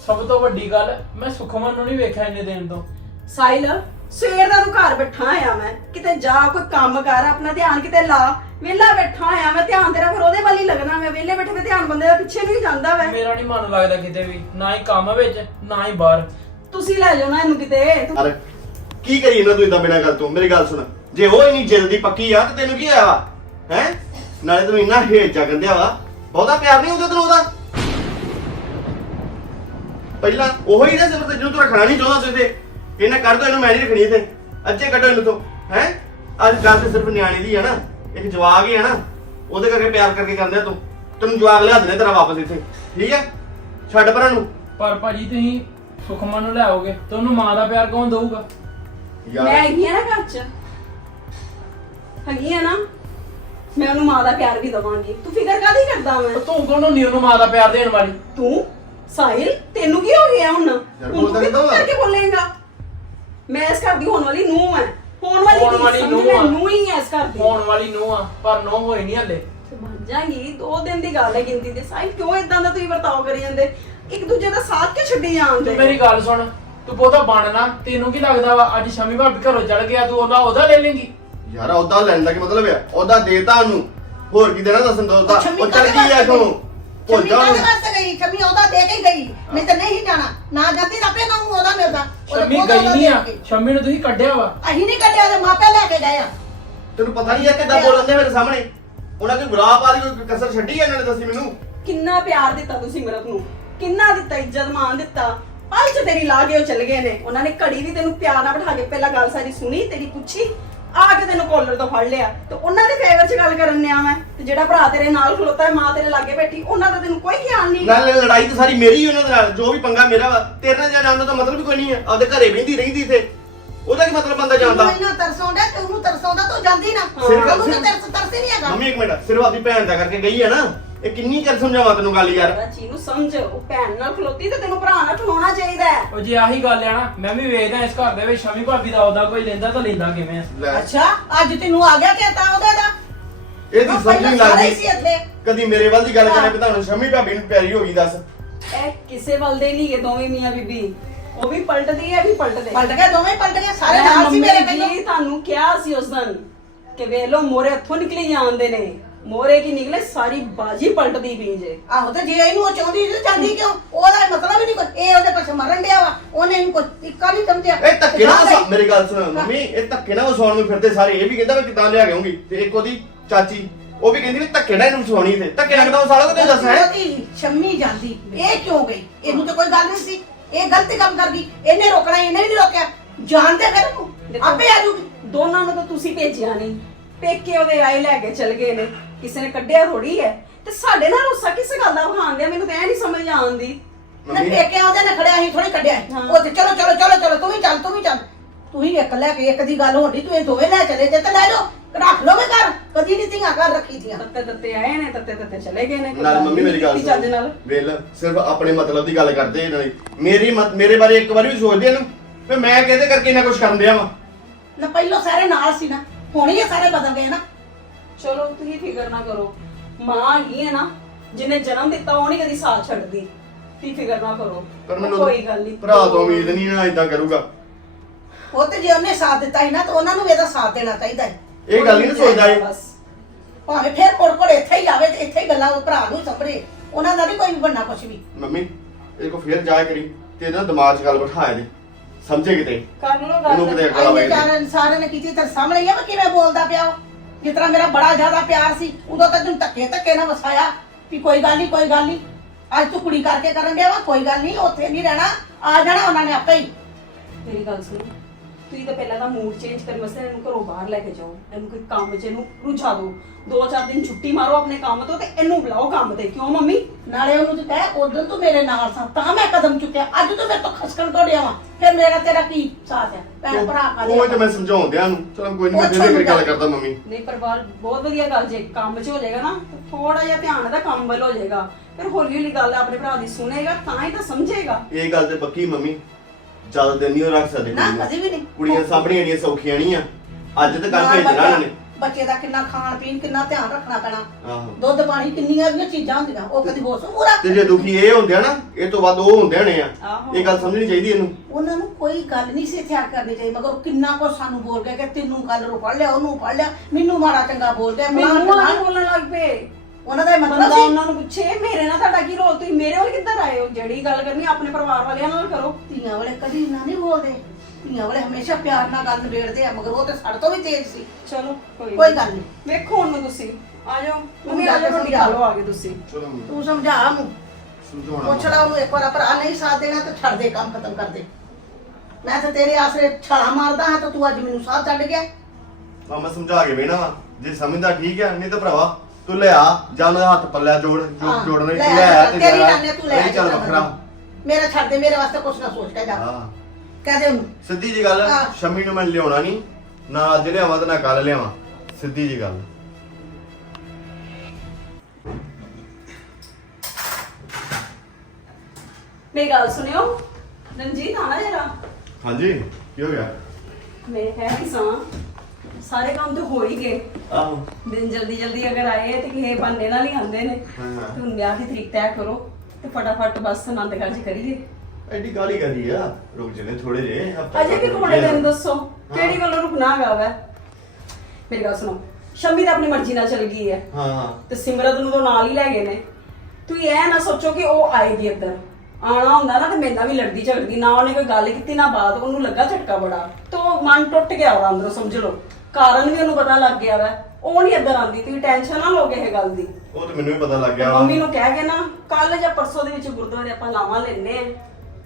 C: ਸਭ ਤੋਂ ਵੱਡੀ ਗੱਲ ਮੈਂ ਸੁਖਮਨ ਨੂੰ ਨਹੀਂ ਵੇਖਿਆ ਇੰਨੇ ਦਿਨ ਤੋਂ।
A: ਸਾਹਿਲ ਸਵੇਰ ਦਾ ਤੂੰ ਘਰ ਬੈਠਾ ਆ ਮੈਂ। ਕਿਤੇ ਜਾ ਕੋਈ ਕੰਮ ਕਰ ਆਪਣਾ ਧਿਆਨ ਕਿਤੇ ਲਾ। ਵਿਹਲਾ ਬੈਠਾ ਆ ਮੈਂ ਧਿਆਨ ਤੇਰਾ ਫਿਰ ਉਹਦੇ ਵੱਲ ਹੀ ਲੱਗਣਾ ਮੈਂ। ਵਿਹਲੇ ਬੈਠੇ ਤੇ ਧਿਆਨ ਬੰਦੇ ਦਾ ਪਿੱਛੇ ਨਹੀਂ ਜਾਂਦਾ ਵੈ।
C: ਮੇਰਾ ਨਹੀਂ ਮਨ ਲੱਗਦਾ ਕਿਤੇ ਵੀ ਨਾ ਹੀ ਕੰਮ ਵਿੱਚ ਨਾ ਹੀ ਬਾਹਰ।
A: ਤੁਸੀਂ ਲੈ ਜਾਓ ਨਾ ਇਹਨੂੰ ਕਿਤੇ। ਤੂੰ-
D: ਅਰੇ ਕੀ ਕਰੀ ਇਹਨਾਂ ਤੂੰ ਇਦਾਂ ਬਿਨਾਂ ਗੱਲ ਤੋਂ? ਮੇਰੀ ਗੱਲ ਸੁਣ। ਜੇ ਉਹ ਇੰਨੀ ਜਲਦੀ ਪੱਕੀ ਆ ਤੇ ਤੈਨੂੰ ਕੀ ਆਇਆ ਹੈ? ਨਾਲੇ ਤੈਨੂੰ ਇੰਨਾ ਹੇਜ ਜਗੰਦਿਆ ਵਾ। ਬਹੁਤਾ ਪਿਆਰ ਨਹੀਂ ਹੁੰਦਾ ਤੈਨੂੰ ਉਹਦਾ? ਪਹਿਲਾਂ ਉਹੀ ਨਾ ਸਿਰਫ ਜਿਹਨੂੰ ਤੂੰ ਰੱਖਣਾ ਨਹੀਂ ਚਾਹੁੰਦਾ ਸੀ ਤੇ ਇਹਨਾਂ ਕਰ ਦੋ ਇਹਨੂੰ ਮੈਂ ਨਹੀਂ ਰੱਖਣੀ ਇੱਥੇ। ਅੱਜੇ ਕੱਢੋ ਇਹਨੂੰ ਤੋਂ ਹੈ? ਅੱਜ ਗੱਲ ਤੇ ਸਿਰਫ ਨਿਆਣੇ ਦੀ ਆ ਨਾ। ਇੱਕ ਜਵਾਗ ਹੀ ਆ ਨਾ। ਉਹਦੇ ਕਰਕੇ ਪਿਆਰ ਕਰਕੇ ਕਰਦੇ ਆ ਤੂੰ। ਤੈਨੂੰ ਜਵਾਗ ਲਿਆ ਦੇਣੇ ਤੇਰਾ ਵਾਪਸ ਇੱਥੇ। ਠੀਕ ਆ? ਛੱਡ ਪਰਾਂ ਨੂੰ।
C: ਪਰ ਭਾਜੀ ਤੁਸੀਂ ਸੁਖਮਨ ਨੂੰ ਲਿਆਓਗੇ ਤੇ ਉਹਨੂੰ ਮਾਂ ਦਾ ਪਿਆਰ ਕੌਣ ਦਊਗਾ?
A: ਮੈਂ ਹੈਗੀ ਆ ਨਾ ਘਰ ਚ। ਹੈਗੀ ਆ ਨਾ। ਮੈਂ ਉਹਨੂੰ ਮਾਂ ਦਾ ਪਿਆਰ ਵੀ ਦਵਾਂਗੀ। ਤੂੰ ਫਿਕਰ ਕਾਦੀ ਕਰਦਾ ਮੈਂ
C: ਤੂੰ ਕੌਣ ਹੁੰਦੀ ਉਹਨੂੰ ਮਾਂ ਦਾ ਪਿਆਰ ਦੇਣ ਵਾਲੀ?
A: ਤੂੰ? ਸਾਹਿਲ ਤੈਨੂੰ ਕੀ ਹੋ ਗਿਆ ਹੁਣ? ਤੂੰ
D: ਕਿੱਦਾਂ?
A: ਕਰਕੇ ਬੋਲੇਗਾ? ਮੈਂ ਇਸ ਘਰ ਦੀ ਹੋਣ ਵਾਲੀ ਨੂੰਹ ਹੈ ਹੋਣ ਵਾਲੀ ਕੀ
C: ਵਾਲੀ
A: ਸਮਝ
C: ਨੂੰਹ
A: ਲੈ
C: ਆ।
A: ਨੂੰਹ ਹੀ ਹੈ ਇਸ ਘਰ ਦੀ।
C: ਹੋਣ ਵਾਲੀ ਨੂੰ ਆ ਪਰ ਨੋ ਹੋਈ ਨਹੀਂ ਹਲੇ।
A: ਤੇ ਬਣ ਜਾਗੀ ਦੋ ਦਿਨ ਦੀ ਗੱਲ ਹੈ ਗਿਣਤੀ ਦੇ। ਸਾਹਿਲ ਕਿਉਂ ਇਦਾਂ ਦਾ ਤੁਸੀਂ ਵਰਤਾਓ ਕਰੀ ਜਾਂਦੇ? ਇੱਕ ਦੂਜੇ ਦਾ ਸਾਥ ਕਿਉਂ ਛੱਡੀ ਜਾਂਦੇ
C: ਤੂੰ ਮੇਰੀ ਗੱਲ ਸੁਣ। ਤੂੰ ਬਹੁਤਾ ਬਣਨਾ ਤੈਨੂੰ ਕੀ ਲੱਗਦਾ ਵਾ? ਅੱਜ ਸ਼ਮੀ ਭਾਬੀ ਘਰੋਂ ਚੜ ਗਿਆ ਤੂੰ ਉਹਦਾ ਉਹਦਾ ਲੈ ਲੇਂਗੀ?
D: ਯਾਰ ਉਹਦਾ ਲੈਣ ਦਾ ਕੀ ਮਤਲਬ ਹੈ ਉਹਦਾ ਦੇਤਾ ਉਹਨੂੰ। ਹੋਰ ਕੀ ਦੇਣਾ ਦੱਸਣ ਦੋ ਉਹਦਾ ਉਹ ਚੱਲ ਗਈ ਆ ਤੂੰ ਭੁੱਲ ਜਾ ਉਹਨੂੰ
B: ਵਾਸਤੇ ਗਈ? ਛੰਮੀ ਉਹਦਾ ਦੇ ਕੇ ਹੀ ਗਈ। ਨਹੀਂ ਤਾਂ ਨਹੀਂ ਜਾਣਾ। ਨਾ ਜਾਂਦੀ ਤਾਂ ਆਪੇ ਨਾ ਉਹਦਾ ਮਿਲਦਾ
C: ਸ਼ਮੀ ਗਈ ਨਹੀਂ ਆ। ਸ਼ਮੀ ਨੂੰ ਤੁਸੀਂ ਕੱਢਿਆ ਵਾ।
B: ਅਸੀਂ ਨਹੀਂ ਕੱਢਿਆ ਉਹਦੇ ਮਾਪੇ ਲੈ ਕੇ ਗਏ ਆ।
D: ਤੈਨੂੰ ਪਤਾ ਨਹੀਂ ਹੈ ਕਿੱਦਾਂ ਬੋਲਣ ਦੇ ਮੇਰੇ ਸਾਹਮਣੇ। ਉਹਨਾਂ ਕੋਈ ਗੁਲਾਬ ਆ ਦੀ ਕੋਈ ਕਸਰ ਛੱਡੀ ਆ ਇਹਨਾਂ ਨੇ ਦੱਸੀ ਮੈਨੂੰ?
A: ਕਿੰਨਾ ਪਿਆਰ ਦਿੱਤਾ ਤੁਸੀਂ ਸਿਮਰਤ ਨੂੰ। ਕਿੰਨਾ ਦਿੱਤਾ ਇੱਜ਼ਤ ਮਾਨ ਦਿੱਤਾ। ਪਲ ਚ ਤੇਰੀ ਲਾ ਕੇ ਉਹ ਚਲੇ ਗਏ ਨੇ। ਉਹਨਾਂ ਨੇ ਘੜੀ ਵੀ ਤੈਨੂੰ ਪਿਆਰ ਨਾਲ ਬਿਠਾ ਕੇ ਪਹਿਲਾਂ ਗੱਲ ਸਾਰੀ ਸੁਣੀ ਤੇਰੀ ਪੁੱਛੀ। ਆ ਕੇ ਤੈਨੂੰ ਕੋਲਰ ਤੋਂ ਫੜ ਲਿਆ। ਤੇ ਉਹਨਾਂ ਦੇ ਫੇਵਰ ਚ ਗੱਲ ਕਰਨ ਨਿਆ ਮੈਂ। ਤੇ ਜਿਹੜਾ ਭਰਾ ਤੇਰੇ ਨਾਲ ਖਲੋਤਾ ਹੈ ਮਾਂ ਤੇਰੇ ਲਾਗੇ ਬੈਠੀ ਉਹਨਾਂ ਦਾ ਤੈਨੂੰ ਕੋਈ ਖਿਆਲ ਨਹੀਂ।
D: ਨਾਲੇ ਲੜਾਈ ਤਾਂ ਸਾਰੀ ਮੇਰੀ ਹੀ ਉਹਨਾਂ ਦੇ ਨਾਲ ਜੋ ਵੀ ਪੰਗਾ ਮੇਰਾ ਵਾ ਤੇਰੇ ਨਾਲ ਜਾਣ ਦਾ ਤਾਂ ਮਤਲਬ ਹੀ ਕੋਈ ਨਹੀਂ ਹੈ ਆਪਦੇ ਘਰੇ ਬਹਿੰਦੀ ਰਹਿੰਦੀ ਇੱਥੇ। ਉਹਦਾ ਕੀ ਮਤਲਬ ਬੰਦਾ ਜਾਣਦਾ
B: ਮੈਨੂੰ ਤਰਸਾਉਂਦਾ ਤੇ ਉਹਨੂੰ ਤਰਸਾਉਂਦਾ ਤੂੰ ਜਾਂਦੀ ਨਾ।
D: ਸਿਰ
B: ਉਹਨੂੰ ਤਾਂ ਤਰਸ ਤਰਸ ਹੀ ਨਹੀਂ ਹੈਗਾ।
D: ਮੰਮੀ ਇੱਕ ਮਿੰਟ ਸਿਰਫ ਆਪਦੀ ਭੈਣ ਦਾ ਕਰਕੇ ਗਈ ਹੈ ਨਾ। ਇਹ ਕਿੰਨੀ ਕਰ ਸਮਝਾਵਾਂ ਤੈਨੂੰ ਗੱਲ ਯਾਰ?
A: ਇਹ ਚੀਜ਼ ਨੂੰ ਸਮਝ ਉਹ ਭੈਣ ਨਾਲ ਖਲੋਤੀ ਤੇ ਤੈਨੂੰ ਭਰਾ ਨਾਲ ਖਲੋਣਾ ਚਾਹੀਦਾ ਹੈ।
C: ਉਹ ਜੇ ਆਹੀ ਗੱਲ ਆ ਨਾ ਮੈਂ ਵੀ ਵੇਖਦਾ ਇਸ ਘਰ ਦੇ ਵਿੱਚ ਸ਼ਮੀ ਭਾਬੀ ਦਾ ਉਹਦਾ ਕੋਈ ਲੈਂਦਾ ਤਾਂ ਲੈਂਦਾ ਕਿਵੇਂ ਆ?
D: ਲੈ।
B: ਅੱਛਾ ਅੱਜ ਤੈਨੂੰ ਆ ਗਿਆ ਕਿ ਤਾਂ ਉਹਦੇ ਦਾ?
D: ਇਹ
B: ਉਹ
D: ਸਮਝ ਨਹੀਂ
B: ਪਹਿਲਾਂ ਸਾਰੇ ਹੀ ਸੀ
D: ਲੱਗਦੀ
B: ਇੱਥੇ।
D: ਕਦੀ ਮੇਰੇ ਵੱਲ ਦੀ ਗੱਲ ਕਰੇ ਵੀ ਤੁਹਾਨੂੰ ਸ਼ਮੀ ਭਾਬੀ ਨੂੰ ਪਿਆਰੀ ਹੋ ਗਈ ਦੱਸ।
A: ਇਹ ਕਿਸੇ ਵੱਲ ਦੇ ਨਹੀਂ ਗੇ ਦੋਵੇਂ ਮੀਆਂ ਬੀਬੀ। ਉਹ ਵੀ ਪਲਟਦੀ ਹੈ ਇਹ ਵੀ ਪਲਟਦੇ।
B: ਪਲਟ ਗਏ ਦੋਵੇਂ ਪਲਟ ਗਏ ਸਾਰੇ
A: ਮੈਂ
B: ਨਾਲ ਸੀ ਮੇਰੇ
A: ਮੰਮੀ ਤੁਹਾਨੂੰ ਕਿਹਾ ਸੀ ਉਸ ਦਿਨ ਕਿ ਵੇਖ ਲੋ ਮੋਰੇ ਹੱਥੋਂ ਨਿਕਲੀ ਜਾਂਦੇ ਨੇ। ਮੋਰੇ ਕੀ ਨਿਕਲੇ? ਸਾਰੀ ਬਾਜੀ ਪਲਟਦੀ ਪਈ ਜੇ।
B: ਆਹੋ ਤੇ ਜੇ ਇਹਨੂੰ ਉਹ ਚਾਹੁੰਦੀ ਸੀ ਜਾਂਦੀ ਕਿਉਂ? ਉਹਦਾ ਮਤਲਬ ਹੀ ਨਹੀਂ ਕੋਈ। ਇਹ ਉਹਦੇ ਪਿੱਛੇ ਮਰਨ ਡਿਆ ਵਾ। ਉਹਨੇ ਇਹਨੂੰ ਕੋਈ ਟਿੱਕਾ ਨਹੀਂ ਸਮਝਿਆ।
D: ਇਹ ਧੱਕੇ ਨਾਲ
B: ਲਈ।
D: ਮੇਰੀ ਗੱਲ ਸੁਣ ਮੰਮੀ ਇਹ ਧੱਕੇ ਨਾਲ ਵਸਾਉਣ ਨੂੰ ਫਿਰਦੇ ਸਾਰੇ। ਇਹ ਵੀ ਕਹਿੰਦਾ ਮੈਂ ਕਿਦਾਂ ਲਿਆ ਕੇ ਆਉਂਗੀ ਤੇ ਇੱਕ ਉਹਦੀ ਚਾਚੀ ਉਹ ਵੀ ਕਹਿੰਦੀ ਵੀ ਧੱਕੇ ਨਾਲ ਇਹਨੂੰ ਵਸਾਉਣੀ ਤੇ ਧੱਕੇ ਨਾਲ ਕਿਦਾਂ ਵਸਾਲੋ ਤੇ ਦੱਸ ਹੈ
B: ਉਹਦੀ ਸ਼ੰਮੀ ਜਾਂਦੀ। ਇਹ ਕਿਉਂ ਗਈ? ਇਹਨੂੰ ਤਾਂ ਕੋਈ ਗੱਲ ਨਹੀਂ ਸੀ। ਇਹ ਗਲਤ ਕੰਮ ਕਰ ਗਈ ਇਹਨੇ ਰੋਕਣਾ ਇਹਨੇ ਵੀ ਨਹੀਂ ਰੋਕਿਆ। ਜਾਣਦੇ ਫਿਰ ਉਹਨੂੰ
A: ਦੇਖੋ,
B: ਆਪੇ ਆ ਜੂਗੀ।
A: ਦੋਨਾਂ ਨੂੰ ਤਾਂ ਤੁਸੀਂ ਭੇਜਿਆ ਨਹੀਂ। ਪੇਕੇ ਉਹਦੇ ਆਏ ਲੈ ਕੇ ਚਲ ਗਏ ਨੇ। ਕਿਸੇ ਨੇ ਕੱਢਿਆ ਥੋੜੀ ਹੈ। ਤੇ ਸਾਡੇ ਨਾਲ ਰੋਸਾ ਕਿਸ ਗੱਲ ਦਾ ਵਹਾਉਂਦੇ ਮੈਨੂੰ ਤਾਂ ਇਹ ਨਹੀਂ ਸਮਝ ਆਉਂਦੀ।
B: ਨਾ
D: ਮੰਮੀ।
B: ਪੇਕੇ ਉਹਦੇ ਨੇ ਖੜਿਆ ਸੀ ਥੋੜੀ ਕੱਢਿਆ ਸੀ।
A: ਹਾਂ।
B: ਉਹ ਤੇ ਚਲੋ ਚਲੋ ਚਲੋ ਚਲੋ ਤੂੰ ਵੀ ਚੱਲ ਤੂੰ ਵੀ ਚੱਲ। ਤੂੰ ਹੀ ਇੱਕ ਲੈ ਕੇ ਇੱਕ ਦੀ ਗੱਲ ਹੋਣੀ ਤੂੰ ਇਹ ਦੋਵੇਂ ਲੈ ਚਲੇ ਜੇ ਤੇ ਲੈ ਜਾਓ। ਰੱਖ ਲੋਗੇ ਘਰ। ਕਦੀ ਨਹੀਂ ਧੀਆਂ ਘਰ ਰੱਖੀ ਦੀਆਂ।
A: ਤੱਤੇ ਤੱਤੇ ਆਏ ਨੇ ਤੱਤੇ ਤੱਤੇ ਚਲੇ ਗਏ ਨੇ।
D: ਨਾਲ ਮੰਮੀ ਮੇਰੀ ਗੱਲ
A: ਕੀਤੀ ਚੱਜ ਨਾਲ?
D: ਵੇਲ ਸਿਰਫ ਆਪਣੇ ਮਤਲਬ ਦੀ ਗੱਲ ਕਰਦੇ ਇਹਨਾਂ ਨੇ ਮੇਰੀ ਮਤ- ਮੇਰੇ ਬਾਰੇ ਇੱਕ ਵਾਰੀ ਵੀ ਸੋਚਦੇ ਇਹਨੂੰ ਵੀ ਮੈਂ ਕਿਹਦੇ ਕਰਕੇ ਇਹਨਾਂ ਕੁਝ ਕਰਨ ਦਿਆ ਵਾ?
B: ਨਾ ਪਹਿਲੋਂ ਸਾਰੇ ਨਾਲ ਸੀ ਨਾ ਹੁਣ ਹੀ ਇਹ ਸਾਰੇ ਬਦਲ ਗਏ ਨਾ।
A: ਚਲੋ ਤੁਸੀਂ ਫਿਕਰ ਨਾ ਕਰੋ। ਮਾਂ ਹੀ ਹੈ ਨਾ ਜਿਹਨੇ ਜਨਮ ਦਿੱਤਾ ਉਹ ਨਹੀਂ ਕਦੀ ਸਾਥ ਛੱਡਦੀ। ਤੁਸੀਂ ਫਿਕਰ ਨਾ ਕਰੋ।
D: ਪਰ ਮੈਨੂੰ
A: ਕੋਈ ਗੱਲ ਨਹੀਂ।
D: ਭਰਾ ਤੋਂ ਉਮੀਦ ਨਹੀਂ ਨਾ ਇਦਾਂ ਕਰੂਗਾ।
B: ਉਹ ਤੇ ਜੇ ਉਹਨੇ ਸਾਥ ਦਿੱਤਾ ਸੀ ਨਾ ਤਾਂ ਉਹਨਾਂ ਨੂੰ ਵੀ ਇਹਦਾ ਸਾਥ ਦੇਣਾ ਚਾਹੀਦਾ ਹੈ।
D: ਇਹ ਗੱਲ ਨਹੀਂ ਸੋਚਦਾ ਇਹ।
A: ਬਸ।
B: ਭਾਵੇਂ ਫੇਰ ਕੋੜ ਕੋੜ ਇੱਥੇ ਹੀ ਆਵੇ ਤੇ ਇੱਥੇ ਹੀ ਗੱਲਾਂ ਉਹ ਭਰਾ ਨੂੰ ਸੰਭਰੇ ਉਹਨਾਂ ਦਾ ਨਹੀਂ ਕੋਈ ਬਣਨਾ ਕੁਛ ਵੀ।
D: ਮੰਮੀ ਇਹ ਕੋ ਫੇਰ ਜਾਇਆ ਕਰੀ ਤੇ ਇਹਦਾ ਦਿਮਾਗ 'ਚ ਗੱਲ ਬਿਠਾਇਆ ਦੇ ਸਮਝੇ ਕਿਤੇ?
A: ਕਰ ਲਓ
D: ਇਹਨੂੰ
A: ਗੱਲ।
D: ਕਿਤੇ ਅਕਲ ਆਵੇ
B: ਸਾਰਿਆਂ ਨੇ ਕੀਤੀ ਤੇ ਸਾਹਮਣੇ ਹੀ ਆ ਵੀ ਕਿਵੇਂ ਬੋਲਦਾ ਪਿਆ ਉਹ? ਜਿਸ ਤਰ੍ਹਾਂ ਮੇਰਾ ਬੜਾ ਜ਼ਿਆਦਾ ਪਿਆਰ ਸੀ, ਉਦੋਂ ਤਾਂ ਤੈਨੂੰ ਧੱਕੇ ਧੱਕੇ ਨਾਲ ਵਸਾਇਆ ਵੀ ਕੋਈ ਗੱਲ ਨਹੀਂ ਕੋਈ ਗੱਲ ਨਹੀਂ ਅੱਜ ਤੂੰ ਕੁੜੀ ਕਰਕੇ ਕਰਨ ਡਿਆ ਵਾ, ਕੋਈ ਗੱਲ ਨਹੀਂ ਉੱਥੇ ਨਹੀਂ ਰਹਿਣਾ, ਆ ਜਾਣਾ ਉਹਨਾਂ ਨੇ ਆਪੇ ਹੀ।
A: ਮੇਰੀ ਗੱਲ ਸੁਣੋ। ਤੁਸੀਂ ਤਾਂ ਪਹਿਲਾਂ ਤਾਂ ਮੂਡ ਚੇਂਜ ਕਰਨ ਵਾਸਤੇ ਇਹਨੂੰ ਘਰੋਂ ਬਾਹਰ ਲੈ ਕੇ ਜਾਓ। ਇਹਨੂੰ ਕੋਈ ਕੰਮ 'ਚ ਇਹਨੂੰ ਰੁਝਾ ਦਿਓ। ਦੋ ਚਾਰ ਦਿਨ ਛੁੱਟੀ ਮਾਰੋ ਆਪਣੇ ਕੰਮ ਤੋਂ ਤੇ ਇਹਨੂੰ ਬੁਲਾਓ ਕੰਮ ਤੇ। ਕਿਉਂ ਮੰਮੀ?
B: ਨਾਲੇ ਉਹਨੂੰ ਤੂੰ ਕਹਿ ਉਦੋਂ ਤੂੰ ਮੇਰੇ ਨਾਲ ਸਾਂ ਤਾਂ ਮੈਂ ਕਦਮ ਚੁੱਕਿਆ। ਅੱਜ ਤੂੰ ਮੇਰੇ ਤੋਂ ਖਸਕਣ ਟੋੜਿਆ ਵਾ। ਫਿਰ ਮੇਰਾ ਤੇਰਾ ਕੀ ਸਾਥ ਹੈ? ਭੈਣ ਭਰਾ ਕਾ
D: ਉਹ ਤੇ ਮੈਂ ਸਮਝਾਉਂਦਿਆਂ ਨੂੰ ਚਲੋ ਕੋਈ ਨਹੀਂ ਮੈਂ ਜਿਹਦੇ ਗੱਲ। ਕਰਦਾ ਮੰਮੀ।
A: ਨਹੀਂ ਪਰਿਵਾਰ ਬਹੁਤ ਵਧੀਆ ਗੱਲ ਜੇ ਕੰਮ 'ਚ ਹੋ ਜਾਏਗਾ ਨਾ ਥੋੜਾ ਜਿਹਾ ਧਿਆਨ ਇਹਦਾ ਕੰਮ ਵੱਲ ਹੋ ਜਾਏਗਾ। ਫਿਰ ਹੌਲੀ ਹੌਲੀ ਗੱਲ ਆਪਣੇ ਭਰਾ ਦੀ ਸੁਣੇਗਾ ਤਾਂ ਹੀ ਤਾਂ ਸਮਝੇਗਾ।
D: ਇਹ ਗੱਲ ਤੇ ਪੱਕੀ ਮੰਮੀ। ਜ਼ਿਆਦਾ ਦਿਨ ਨਹੀਂ ਉਹ ਰੱਖ ਸਕਦੇ
B: ਨਾ। ਕਦੀ ਵੀ ਨਹੀਂ।
D: ਕੁੜੀਆਂ ਸਾਹਮਣੇ ਇੰਨੀਆਂ ਸੌਖੀਆਂ ਨਹੀਂ ਆ। ਅੱਜ ਤੇ ਕੱਲ
B: ਨਾਲ
D: ਭੇਜਣਾ ਇਹਨਾਂ ਨੇ।
B: ਬੱਚਾ- ਦਾ ਕਿੰਨਾ ਖਾਣ ਪੀਣ ਕਿੰਨਾ ਧਿਆਨ ਰੱਖਣਾ ਪੈਣਾ।
D: ਆਹੋ।
B: ਦੁੱਧ ਪਾਣੀ ਕਿੰਨੀਆਂ ਵੀ ਚੀਜ਼ਾਂ ਹੁੰਦੀਆਂ ਉਹ ਕਦੀ ਹੋ ਪੂਰਾ
D: ਤੇ ਜੇ ਦੁਖੀ ਇਹ ਹੁੰਦੇ ਆ ਨਾ ਇਹ ਤੋਂ ਵੱਧ ਉਹ ਹੁੰਦੇ ਨੇ ਆ।
A: ਆਹੋ।
D: ਇਹ ਗੱਲ ਸਮਝਣੀ ਚਾਹੀਦੀ ਇਹਨੂੰ।
B: ਉਹਨਾਂ ਨੂੰ ਕੋਈ ਗੱਲ ਨਹੀਂ ਸੀ ਇੱਥੇ ਆ ਕਰਨੀ ਚਾਹੀਦੀ ਮਗਰ ਉਹ ਕਿੰਨਾ ਕੁ ਸਾਨੂੰ ਬੋਲ ਗਿਆ ਕਿ ਤੈਨੂੰ ਗੱਲ ਨੂੰ ਫੜ ਲਿਆ ਉਹਨੂੰ ਫੜ ਲਿਆ ਮੈਨੂੰ ਮਾੜਾ ਚੰਗਾ ਬੋਲ ਗਿਆ
A: ਮੈਨੂੰ
B: ਫਲਾਣ।
A: ਬੋਲਣ ਲੱਗ
B: ਉਹਨਾਂ ਦਾ ਇਹ ਮਤਲਬ
A: ਬੰਦਾ
B: ਸੀ?
A: ਉਹਨਾਂ ਨੂੰ ਪੁੱਛੇ ਮੇਰੇ ਨਾਲ ਤੁਹਾਡਾ ਕੀ ਰੋਲ? ਤੁਸੀਂ ਮੇਰੇ ਵੱਲ ਕਿੱਧਰ ਆਏ ਹੋ? ਜਿਹੜੀ ਗੱਲ ਕਰਨੀ ਆਪਣੇ ਪਰਿਵਾਰ ਵਾਲਿਆਂ ਨਾਲ ਕਰੋ।
B: ਧੀਆਂ ਵਾਲੇ ਕਦੀ ਇੰਨਾ ਨਹੀਂ ਬੋਲਦੇ। ਧੀਆਂ ਵਾਲੇ ਹਮੇਸ਼ਾ ਪਿਆਰ ਨਾਲ ਗੱਲ ਨਿਬੇੜਦੇ ਆ ਮਗਰ ਉਹ ਤੇ ਸਾਡੇ ਤੋਂ ਵੀ ਤੇਜ਼ ਸੀ।
A: ਚਲੋ ਕੋਈ
B: ਕੋਈ ਗੱਲ ਨਹੀਂ।
A: ਵੇਖੋ ਹੁਣ ਤੁਸੀਂ। ਆ ਜਾਓ। ਮੰਮੀ ਆ ਜਾਓ ਰੋਟੀ
B: ਸਮਝਾ।
A: ਖਾ ਲਓ ਆ ਕੇ ਤੁਸੀਂ।
D: ਚਲੋ
B: ਤੂੰ ਸਮਝਾ ਉਹਨੂੰ।
D: ਸਮਝਾਉਣਾ
B: ਪੁੱਛ ਲਾ ਉਹਨੂੰ ਇੱਕ ਵਾਰ ਭਰਾ ਨਹੀਂ ਸਾਥ ਦੇਣਾ ਤਾਂ ਛੱਡ ਦੇ ਕੰਮ ਖਤਮ ਕਰ ਦੇ। ਮੈਂ ਤਾਂ ਤੇਰੇ ਆਸਰੇ ਛਾਲਾ ਮਾਰਦਾ ਹਾਂ ਤਾਂ ਤੂੰ ਅੱਜ ਮੈਨੂੰ ਸਾਥ ਛੱਡ ਗਿਆ।
D: ਮੈਂ ਸਮਝਾ ਕੇ ਵੇਣਾ ਵਾ। ਜੇ ਸਮਝਦਾ ਠੀਕ ਆ ਨਹੀਂ ਤਾਂ ਭਰਾਵਾ ਤੂੰ ਲਿਆ ਜਾਂ ਉਹਦਾ ਹੱਥ ਪੱਲਿਆ ਜੋੜ ਜੋ
B: ਹਾਂ,
D: ਜੋੜਨਾ ਹੀ
B: ਲੈ
D: ਤੂੰ ਲੈ ਆ ਤੇ
B: ਤੇਰੀ ਗੱਲ ਹੈ, ਤੂੰ ਲੈ
D: ਨਹੀਂ ਚੱਲ
B: ਜਾ
D: ਵੱਖਰਾ।
B: ਮੇਰਾ ਛੱਡ ਦੇ ਮੇਰੇ ਵਾਸਤੇ ਕੁਛ ਨਾ ਸੋਚ ਕੇ ਜਾ।
D: ਹਾਂ।
B: ਕਹਿ ਦੇ ਉਹਨੂੰ।
D: ਸਿੱਧੀ ਜੀ ਗੱਲ
B: ਹਾਂ।
D: ਸ਼ਮੀ ਨੂੰ ਮੈਂ ਲਿਆਉਣਾ ਨਹੀਂ ਨਾ ਅੱਜ ਲਿਆਵਾਂ ਤੇ ਨਾ ਕੱਲ ਲਿਆਵਾਂ। ਸਿੱਧੀ ਜੀ ਗੱਲ।
A: ਮੇਰੀ ਗੱਲ ਸੁਣਿਓ ਰਣਜੀਤ ਆਣਾ ਜਰਾ?
D: ਹਾਂਜੀ ਕੀ ਹੋ ਗਿਆ?
A: ਮੈਂ ਰਹੀ ਸਾਂ ਸਾਰੇ ਕੰਮ ਤੇ ਹੋ ਹੀ ਗਏ।
D: ਆਹੋ।
A: ਦਿਨ ਜਲਦੀ ਜਲਦੀ ਅਗਰ ਆਏ ਤੇ ਕਿਸੇ ਬੰਦੇ ਨਾਲ ਹੀ ਆਉਂਦੇ ਨੇ
D: ਹਾਂ।
A: ਤੇ ਹੁਣ ਵਿਆਹ ਦੀ ਤਰੀਕ ਤੈਅ ਕਰੋ ਤੇ ਫਟਾਫਟ ਬਸ ਆਨੰਦ ਕਾਰਜ ਕਰੀਏ।
D: ਐਡੀ ਕਾਲੀ ਕਰੀ ਆ? ਰੁਕ ਜਨੇ ਥੋੜੇ ਜੇ ਹਫ਼ਤਾ
A: ਅਜੇ ਵੀ
D: ਤੱਕ ਰੁਕ
A: ਦਿਨ
D: ਜਾ।
A: ਦੱਸੋ? ਕਿਹੜੀ ਗੱਲੋਂ ਰੁਕਣਾ ਹੈਗਾ ਵੈ? ਮੇਰੀ ਗੱਲ ਸੁਣੋ ਸ਼ੰਮੀ ਤਾਂ ਆਪਣੀ ਮਰਜ਼ੀ ਨਾਲ ਚਲ ਗਈ ਹੈ।
D: ਹਾਂ ਹਾਂ।
A: ਤੇ ਸਿਮਰਤ ਨੂੰ ਤਾਂ ਨਾਲ ਹੀ ਲੈ ਗਏ ਨੇ। ਤੁਸੀਂ ਇਹ ਨਾ ਸੋਚੋ ਕਿ ਉਹ ਆਏਗੀ ਇੱਧਰ ਆਣਾ ਹੁੰਦਾ ਨਾ ਤੇ ਮੇਰੇ ਨਾਲ ਵੀ ਲੜਦੀ ਝਗੜਦੀ ਨਾ ਉਹਨੇ ਕੋਈ ਗੱਲ ਕੀਤੀ ਨਾ ਬਾਤ ਉਹਨੂੰ ਲੱਗਾ ਝਟਕਾ ਬੜਾ। ਤੇ ਉਹ ਮਨ ਟੁੱਟ ਗਿਆ ਉਹਦਾ ਅੰਦਰੋਂ ਸਮਝ ਲਓ। ਕਾਰਨ ਵੀ ਉਹਨੂੰ ਪਤਾ ਲੱਗ ਗਿਆ ਵੈ। ਉਹ ਨਹੀਂ ਇੱਧਰ ਆਂਦੀ ਤੁਸੀਂ ਟੈਨਸ਼ਨ ਨਾ ਲਓਗੇ ਇਹ ਗੱਲ ਦੀ।
D: ਉਹ ਤਾਂ ਮੈਨੂੰ ਵੀ ਪਤਾ ਲੱਗ ਗਿਆ ਵਾ।
A: ਮੰਮੀ ਨੂੰ ਕਹਿ ਕੇ ਨਾ ਕੱਲ ਜਾਂ ਪਰਸੋਂ ਦੇ ਵਿੱਚ ਗੁਰਦੁਆਰੇ ਆਪਾਂ ਲਾਵਾਂ ਲੈਣੇ ਆ